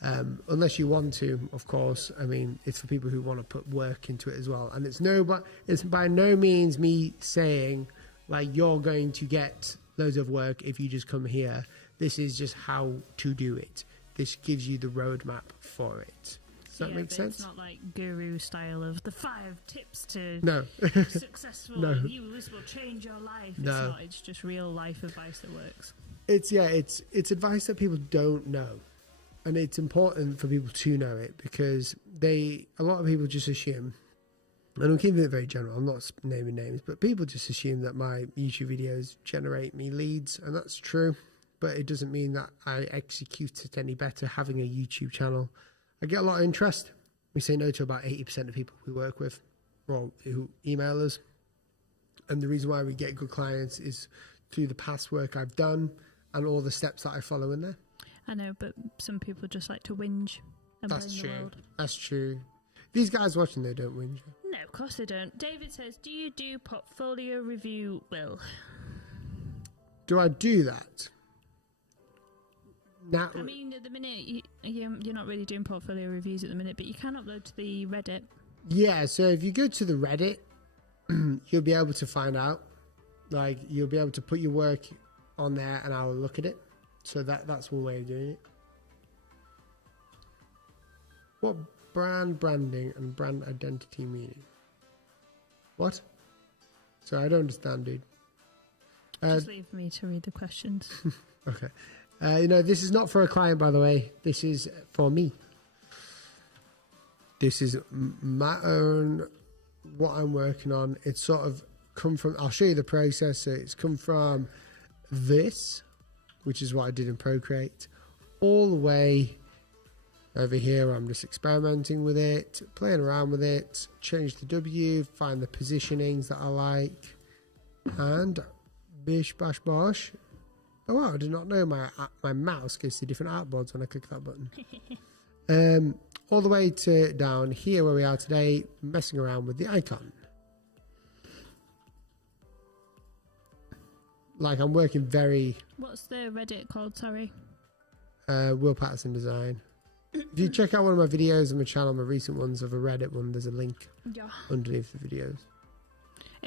Unless you want to, of course. I mean, it's for people who want to put work into it as well. And it's by no means me saying like you're going to get loads of work if you just come here. This is just how to do it. This gives you the roadmap for it. Does that make sense? It's not like guru style of the 5 tips to successful viewers will change your life. No. It's not. It's just real life advice that works. It's advice that people don't know. And it's important for people to know it because a lot of people just assume, and I'm keeping it very general, I'm not naming names, but people just assume that my YouTube videos generate me leads, and that's true, but it doesn't mean that I execute it any better having a YouTube channel. I get a lot of interest. We say no to about 80% of people we work with or who email us. And the reason why we get good clients is through the past work I've done and all the steps that I follow in there. I know, but some people just like to whinge and blame the world. That's true. These guys watching, they don't whinge. No, of course they don't. David says, do you do portfolio review, Will? Do I do that? Now, I mean, at the minute, you're not really doing portfolio reviews at the minute, but you can upload to the Reddit. Yeah, so if you go to the Reddit, you'll be able to find out. Like, you'll be able to put your work on there and I'll look at it. So that's one way of doing it. What branding and brand identity meaning? What? So I don't understand, dude. Just leave me to read the questions. Okay. This is not for a client, by the way. This is for me. This is my own, what I'm working on. It's sort of come from, I'll show you the process. So it's come from this, which is what I did in Procreate, all the way over here. I'm just experimenting with it, playing around with it, change the W, find the positionings that I like, and bish bash bosh. Oh wow, I did not know my mouse goes to different artboards when I click that button. All the way to down here where we are today, messing around with the icon. Like I'm working very... What's the Reddit called, sorry? Will Paterson Design. If you check out one of my videos on my channel, my recent ones of a Reddit one, there's a link underneath the videos.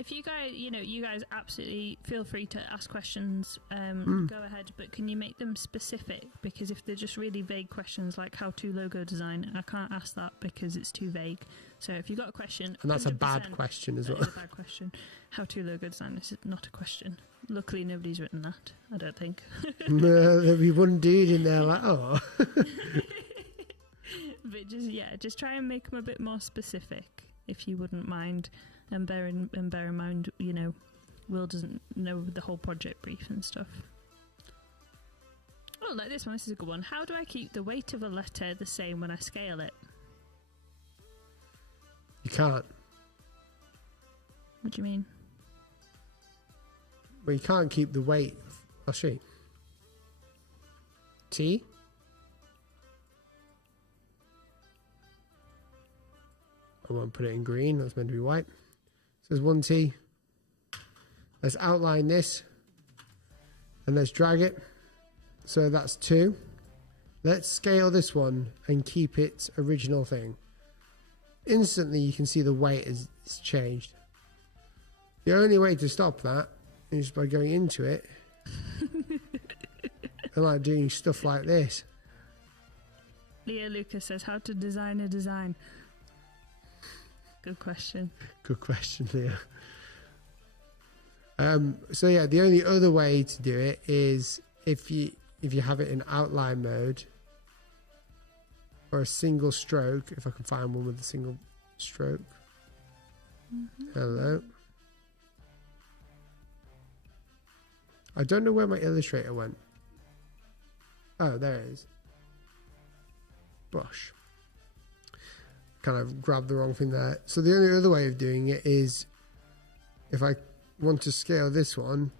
If you guys, you guys absolutely feel free to ask questions. Go ahead, but can you make them specific? Because if they're just really vague questions like how to logo design, I can't ask that because it's too vague. So if you've got a question, and that's a bad question as well. That is a bad question. How to logo design is not a question. Luckily, nobody's written that. I don't think. No, there'll be one dude in there like, oh. But just try and make them a bit more specific, if you wouldn't mind. And bear in mind, Will doesn't know the whole project brief and stuff. Oh, like this one. This is a good one. How do I keep the weight of a letter the same when I scale it? You can't. What do you mean? Well, you can't keep the weight. I'll show you. T. I won't put it in green. That's meant to be white. There's 1T. Let's outline this. And let's drag it. So that's 2. Let's scale this one and keep its original thing. Instantly you can see the weight is changed. The only way to stop that is by going into it and like doing stuff like this. Leah Lucas says, how to design a design. Good question. Good question, Leah. So yeah, the only other way to do it is if you have it in outline mode or a single stroke. If I can find one with a single stroke. Hello. I don't know where my Illustrator went. Oh, there it is. Brush. Kind of grabbed the wrong thing there. So the only other way of doing it is if I want to scale this one,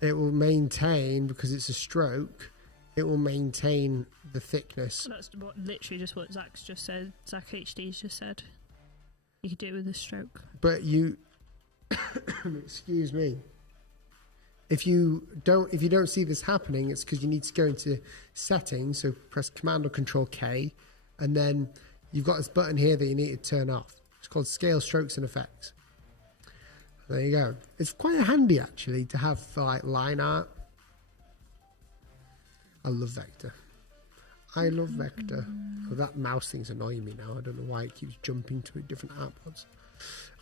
it will maintain, because it's a stroke, it will maintain the thickness. That's literally just what Zach's just said. Zach HD's just said. You could do it with a stroke. But you, excuse me. If you don't see this happening, it's because you need to go into settings. So press Command or Control K, and then you've got this button here that you need to turn off. It's called Scale Strokes and Effects. There you go. It's quite handy actually to have for like line art. I love Vector. I love Vector. Oh, that mouse thing's annoying me now. I don't know why it keeps jumping to different artboards.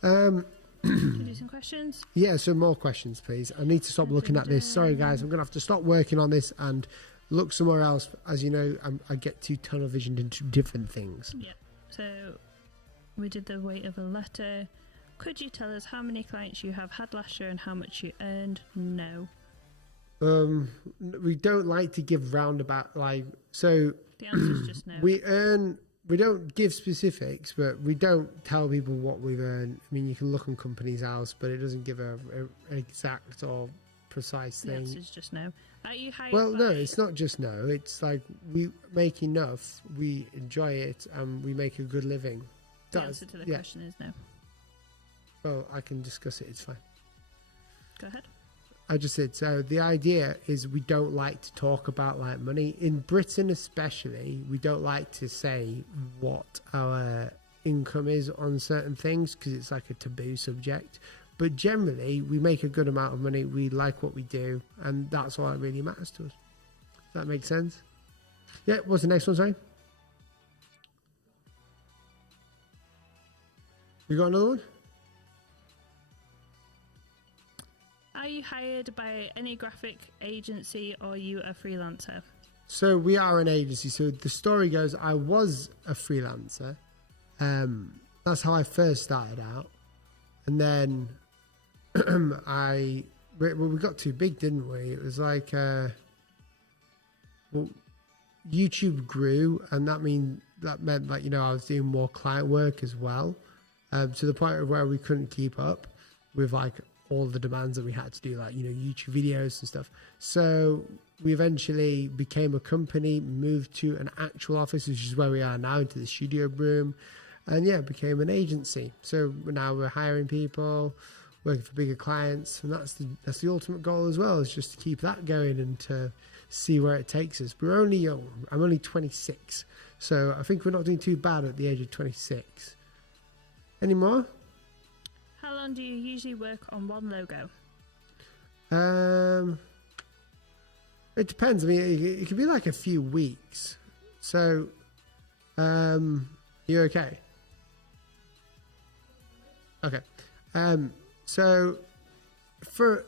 Can you do some questions? Yeah, so more questions, please. I need to stop looking at this. Sorry, guys. I'm going to have to stop working on this and look somewhere else. As you know, I get too tunnel visioned into different things. Yeah. So we did the weight of a letter. Could you tell us how many clients you have had last year and how much you earned? No. We don't like to give roundabout, so the answer is just no. We don't give specifics, but we don't tell people what we've earned. I mean, you can look on Companies House, but it doesn't give an exact or precise thing. The answer is just no. Are you hired Well, no, it's not just no. It's like we make enough, we enjoy it, and we make a good living. The answer to the question is no. Well, I can discuss it. It's fine. Go ahead. I just said, so the idea is we don't like to talk about like money. In Britain especially, we don't like to say what our income is on certain things because it's like a taboo subject. But generally, we make a good amount of money. We like what we do, and that's all that really matters to us. Does that make sense? Yeah, what's the next one, sorry? We got another one? Are you hired by any graphic agency or are you a freelancer? So we are an agency. So the story goes, I was a freelancer. That's how I first started out. And then we got too big, didn't we? It was like, YouTube grew, and that meant like, I was doing more client work as well, to the point of where we couldn't keep up with like all the demands that we had to do, like, YouTube videos and stuff. So we eventually became a company, moved to an actual office, which is where we are now, into the studio room, and became an agency. So now we're hiring people, working for bigger clients, and that's the ultimate goal as well, is just to keep that going and to see where it takes us. We're only young. I'm only 26, so I think we're not doing too bad at the age of 26. Any more? How long do you usually work on one logo? It depends. I mean, it could be like a few weeks. So, you okay? Okay. So for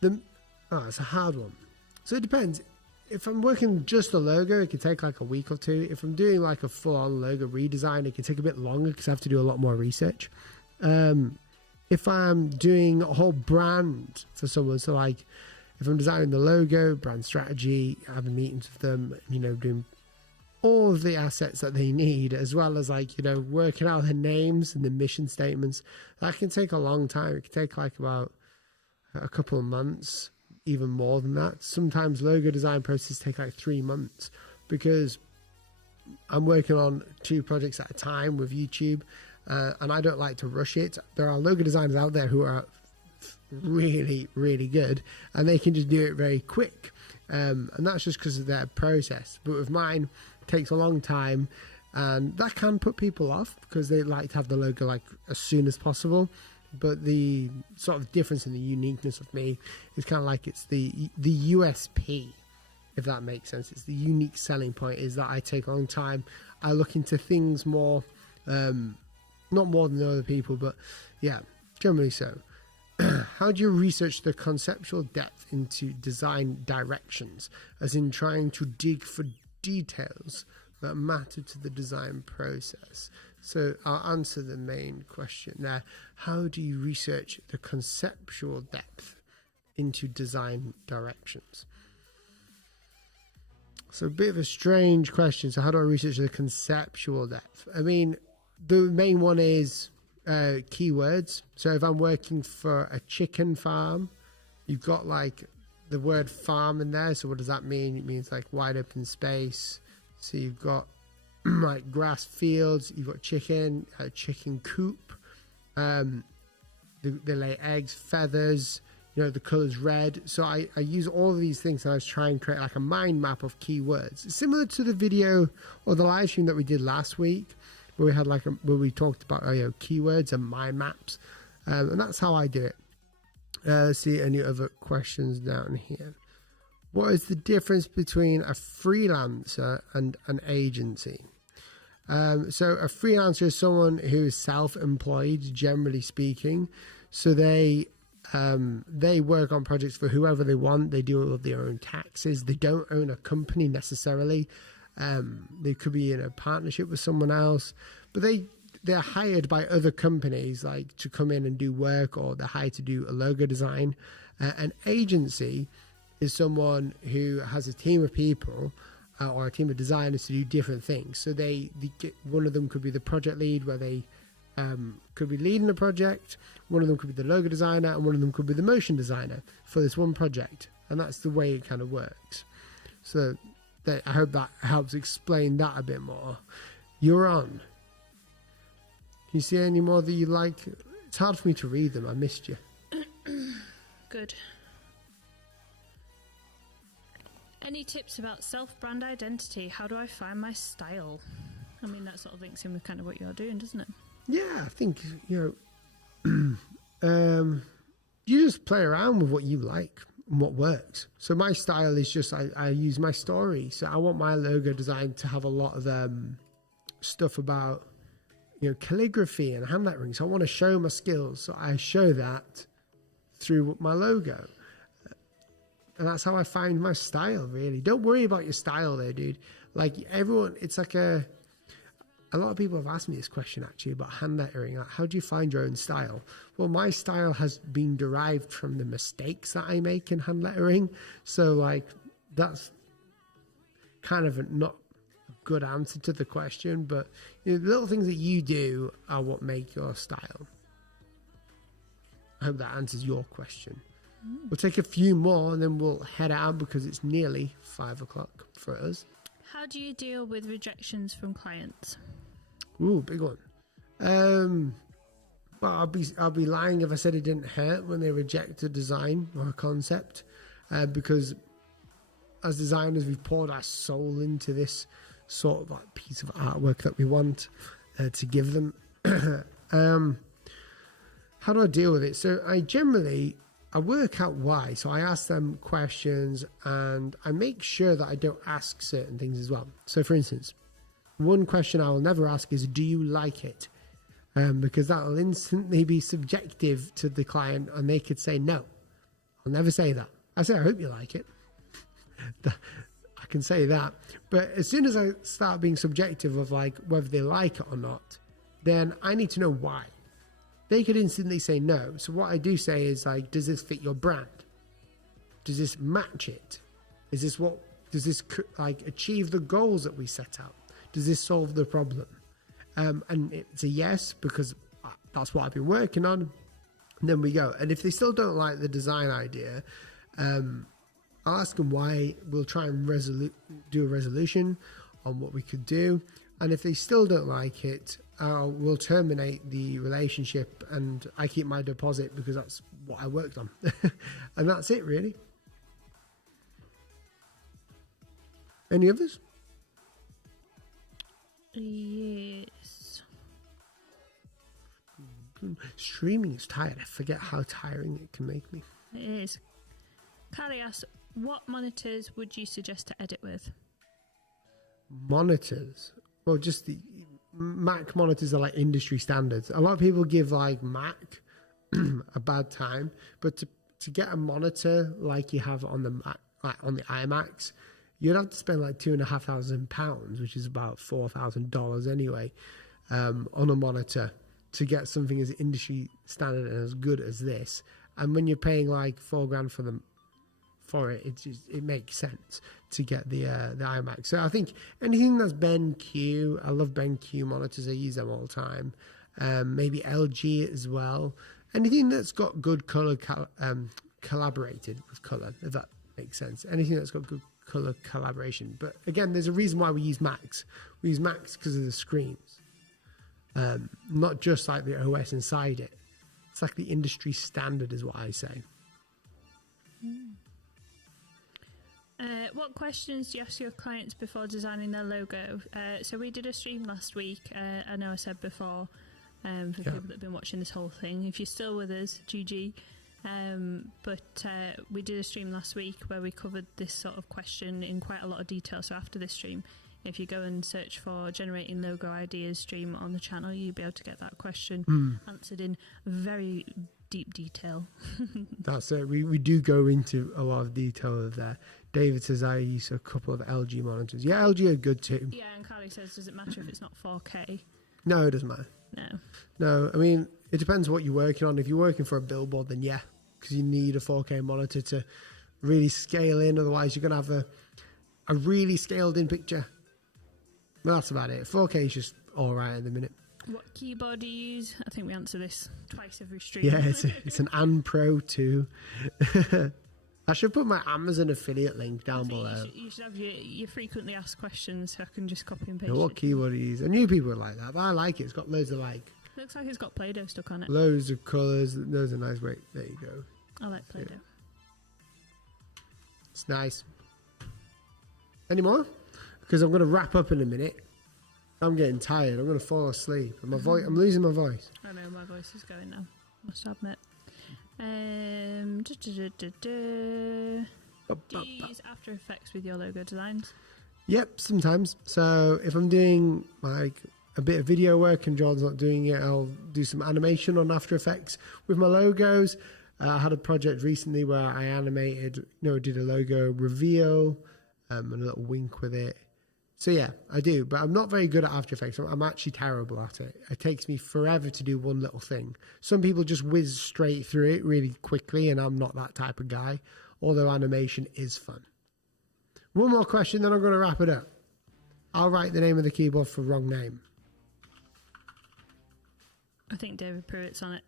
it's a hard one. So it depends. If I'm working just a logo, it could take like a week or two. If I'm doing like a full-on logo redesign, it can take a bit longer because I have to do a lot more research. If I'm doing a whole brand for someone, so like if I'm designing the logo, brand strategy, having meetings with them, doing all of the assets that they need, as well as like, working out the names and the mission statements, that can take a long time. It can take like about a couple of months, even more than that. Sometimes logo design processes take like 3 months because I'm working on 2 projects at a time with YouTube, and I don't like to rush it. There are logo designers out there who are really, really good, and they can just do it very quick. And that's just because of their process. But with mine, it takes a long time, and that can put people off because they like to have the logo like as soon as possible. But the sort of difference in the uniqueness of me is kind of like it's the USP, if that makes sense. It's the unique selling point, is that I take a long time. I look into things more, not more than other people, but yeah, generally so. How do you research the conceptual depth into design directions, as in trying to dig for details that matter to the design process? So I'll answer the main question there. How do you research the conceptual depth into design directions? So a bit of a strange question. So how do I research the conceptual depth? I mean, the main one is keywords. So if I'm working for a chicken farm, you've got like the word farm in there. So what does that mean? It means like wide open space. So you've got like grass fields, you've got chicken, chicken coop, they lay eggs, feathers, the color's red. So I use all of these things, and I was trying to create like a mind map of keywords, similar to the video or the live stream that we did last week, where we had where we talked about keywords and mind maps, and that's how I do it. Let's see any other questions down here. What is the difference between a freelancer and an agency? So a freelancer is someone who is self-employed, generally speaking. So they work on projects for whoever they want. They do all of their own taxes. They don't own a company necessarily. They could be in a partnership with someone else, but they're hired by other companies like to come in and do work, or they're hired to do a logo design. An agency is someone who has a team of people or a team of designers to do different things. So they get, one of them could be the project lead, where they could be leading a project. One of them could be the logo designer, and one of them could be the motion designer for this one project. And that's the way it kind of works. So I hope that helps explain that a bit more. You're on. Can you see any more that you like? It's hard for me to read them. I missed you. Good. Any tips about self-brand identity? How do I find my style? I mean, that sort of links in with kind of what you're doing, doesn't it? Yeah, I think, you just play around with what you like and what works. So my style is just, I use my story. So I want my logo design to have a lot of stuff about, calligraphy and hand lettering. So I want to show my skills. So I show that through my logo. And that's how I find my style, really. Don't worry about your style there, dude. Like everyone, it's like a lot of people have asked me this question actually about hand lettering. Like, how do you find your own style? Well, my style has been derived from the mistakes that I make in hand lettering. So like, that's kind of not a good answer to the question, but the little things that you do are what make your style. I hope that answers your question. We'll take a few more and then we'll head out because it's nearly 5 o'clock for us. How do you deal with rejections from clients? Ooh, big one. Well, I'll be lying if I said it didn't hurt when they reject a design or a concept, because as designers we've poured our soul into this sort of like piece of artwork that we want to give them. how do I deal with it? So I work out why. So I ask them questions and I make sure that I don't ask certain things as well. So for instance, one question I will never ask is, do you like it? Because that will instantly be subjective to the client and they could say no. I'll never say that. I say, I hope you like it. I can say that. But as soon as I start being subjective of like whether they like it or not, then I need to know why. They could instantly say no. So what I do say is like, does this fit your brand? Does this match it? Does this like achieve the goals that we set out? Does this solve the problem? And it's a yes, because that's what I've been working on. And then we go. And if they still don't like the design idea, I'll ask them why. We'll try and do a resolution on what we could do. And if they still don't like it, we'll terminate the relationship and I keep my deposit because that's what I worked on. And that's it, really. Any others? Yes. Streaming is tired. I forget how tiring it can make me. It is. Carly asks, what monitors would you suggest to edit with? Monitors? Well, just the Mac monitors are like industry standards. A lot of people give like Mac a bad time, but to get a monitor like you have on the Mac, like on the iMacs, you'd have to spend like £2,500, which is about $4,000 anyway, on a monitor to get something as industry standard and as good as this. And when you're paying like $4,000 for it, it makes sense to get the iMac. So I think anything that's BenQ, I love BenQ monitors. I use them all the time. Maybe LG as well. Anything that's got good color collaborated with color, if that makes sense. Anything that's got good color collaboration. But again, there's a reason why we use Macs. We use Macs because of the screens, not just like the OS inside it. It's like the industry standard is what I say. What questions do you ask your clients before designing their logo? So we did a stream last week. I know I said before, for people that have been watching this whole thing, if you're still with us, GG. But we did a stream last week where we covered this sort of question in quite a lot of detail. So after this stream, if you go and search for generating logo ideas stream on the channel, you'll be able to get that question answered in very deep detail. That's it. We do go into a lot of detail there. David says I use a couple of LG monitors. Yeah, LG are good too. Yeah, and Carly says, does it matter if it's not 4K? No, it doesn't matter. No, I mean, it depends what you're working on. If you're working for a billboard, then yeah, because you need a 4K monitor to really scale in. Otherwise, you're going to have a really scaled in picture. Well, that's about it. 4K is just all right at the minute. What keyboard do you use? I think we answer this twice every stream. Yeah, it's an An Pro 2. I should put my Amazon affiliate link down below. You should have your frequently asked questions so I can just copy and paste. Yeah, what keyboard do you use? I knew people would like that, but I like it. It's got loads of Looks like it's got Play-Doh stuck on it. Loads of colours. Those are nice. Wait, there you go. I like Play-Doh. It's nice. Any more? Because I'm going to wrap up in a minute. I'm getting tired. I'm going to fall asleep. And I'm losing my voice. I know, my voice is going now. Must admit. Do you use After Effects with your logo designs? Yep, sometimes. So if I'm doing like a bit of video work and John's not doing it, I'll do some animation on After Effects with my logos. I had a project recently where I animated, did a logo reveal and a little wink with it. So yeah, I do, but I'm not very good at After Effects. I'm actually terrible at it. It takes me forever to do one little thing. Some people just whiz straight through it really quickly, and I'm not that type of guy, although animation is fun. One more question, then I'm going to wrap it up. I'll write the name of the keyboard for wrong name. I think David Pruitt's on it.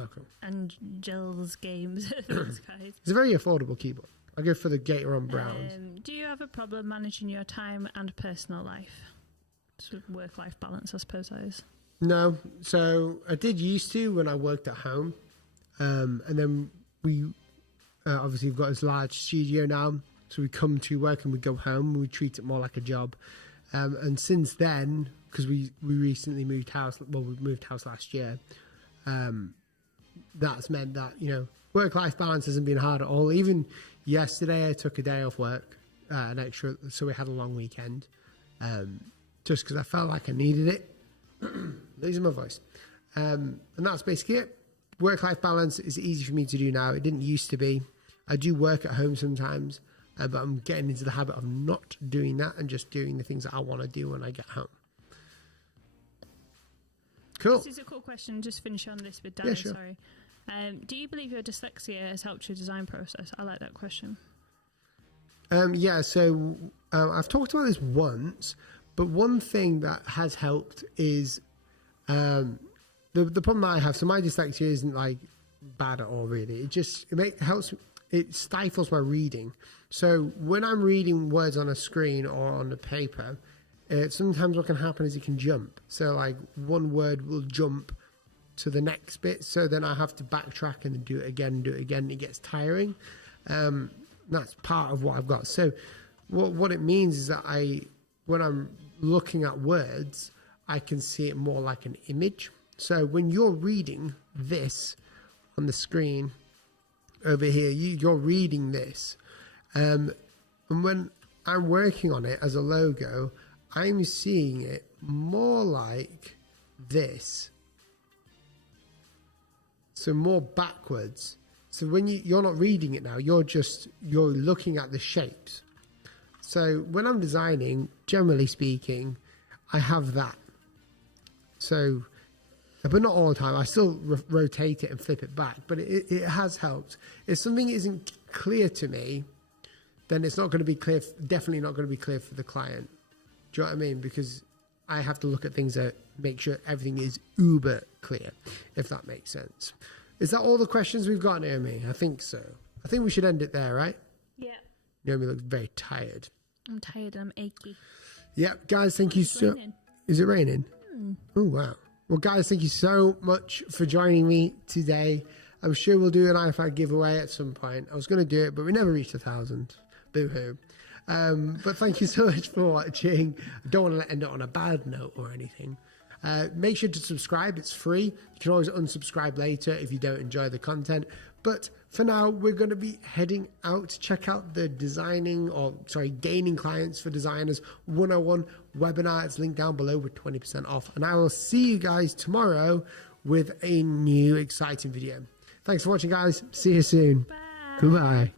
Okay. And Jill's Games. Those guys. It's a very affordable keyboard. I go for the Gateron Browns. Do you have a problem managing your time and personal life? Sort of work-life balance, I suppose that is. No. So I did used to when I worked at home. And then we obviously we've got this large studio now. So we come to work and we go home and we treat it more like a job. And since then, because we recently moved house, we moved house last year. that's meant that, work-life balance hasn't been hard at all. Even yesterday, I took a day off work, an extra, so we had a long weekend, just because I felt like I needed it. Losing my voice. And that's basically it. Work-life balance is easy for me to do now. It didn't used to be. I do work at home sometimes, but I'm getting into the habit of not doing that and just doing the things that I want to do when I get home. Cool. This is a cool question. Just finish on this with Dan. Yeah, sure. Sorry. Do you believe your dyslexia has helped your design process? I like that question. So I've talked about this once, but one thing that has helped is the problem I have. So my dyslexia isn't like bad at all, really. It helps. It stifles my reading. So when I'm reading words on a screen or on a paper, sometimes what can happen is it can jump. So like one word will jump to the next bit. So then I have to backtrack and do it again. It gets tiring. That's part of what I've got. So what it means is that when I'm looking at words, I can see it more like an image. So when you're reading this on the screen over here, you're reading this. And when I'm working on it as a logo, I'm seeing it more like this. So more backwards. So when you're not reading it now, you're looking at the shapes. So when I'm designing, generally speaking, I have that. So, but not all the time. I still rotate it and flip it back, but it has helped. If something isn't clear to me, then it's not going to be clear, definitely not going to be clear for the client. Do you know what I mean? Because I have to look at things that make sure everything is uber clear, if that makes sense. Is that all the questions we've got, Naomi? I think so. I think we should end it there, right? Yeah. Naomi looks very tired. I'm tired. I'm achy. Yeah, guys, thank you so... Raining. Is it raining? Oh, wow. Well, guys, thank you so much for joining me today. I'm sure we'll do an iPad giveaway at some point. I was going to do it, but we never reached 1,000. Boo-hoo. But thank you so much for watching. I don't want to end it on a bad note or anything. Make sure to subscribe. It's free. You can always unsubscribe later if you don't enjoy the content. But for now, we're going to be heading out to check out the Gaining Clients for Designers 101 webinar. It's linked down below with 20% off. And I will see you guys tomorrow with a new exciting video. Thanks for watching, guys. See you soon. Bye. Goodbye.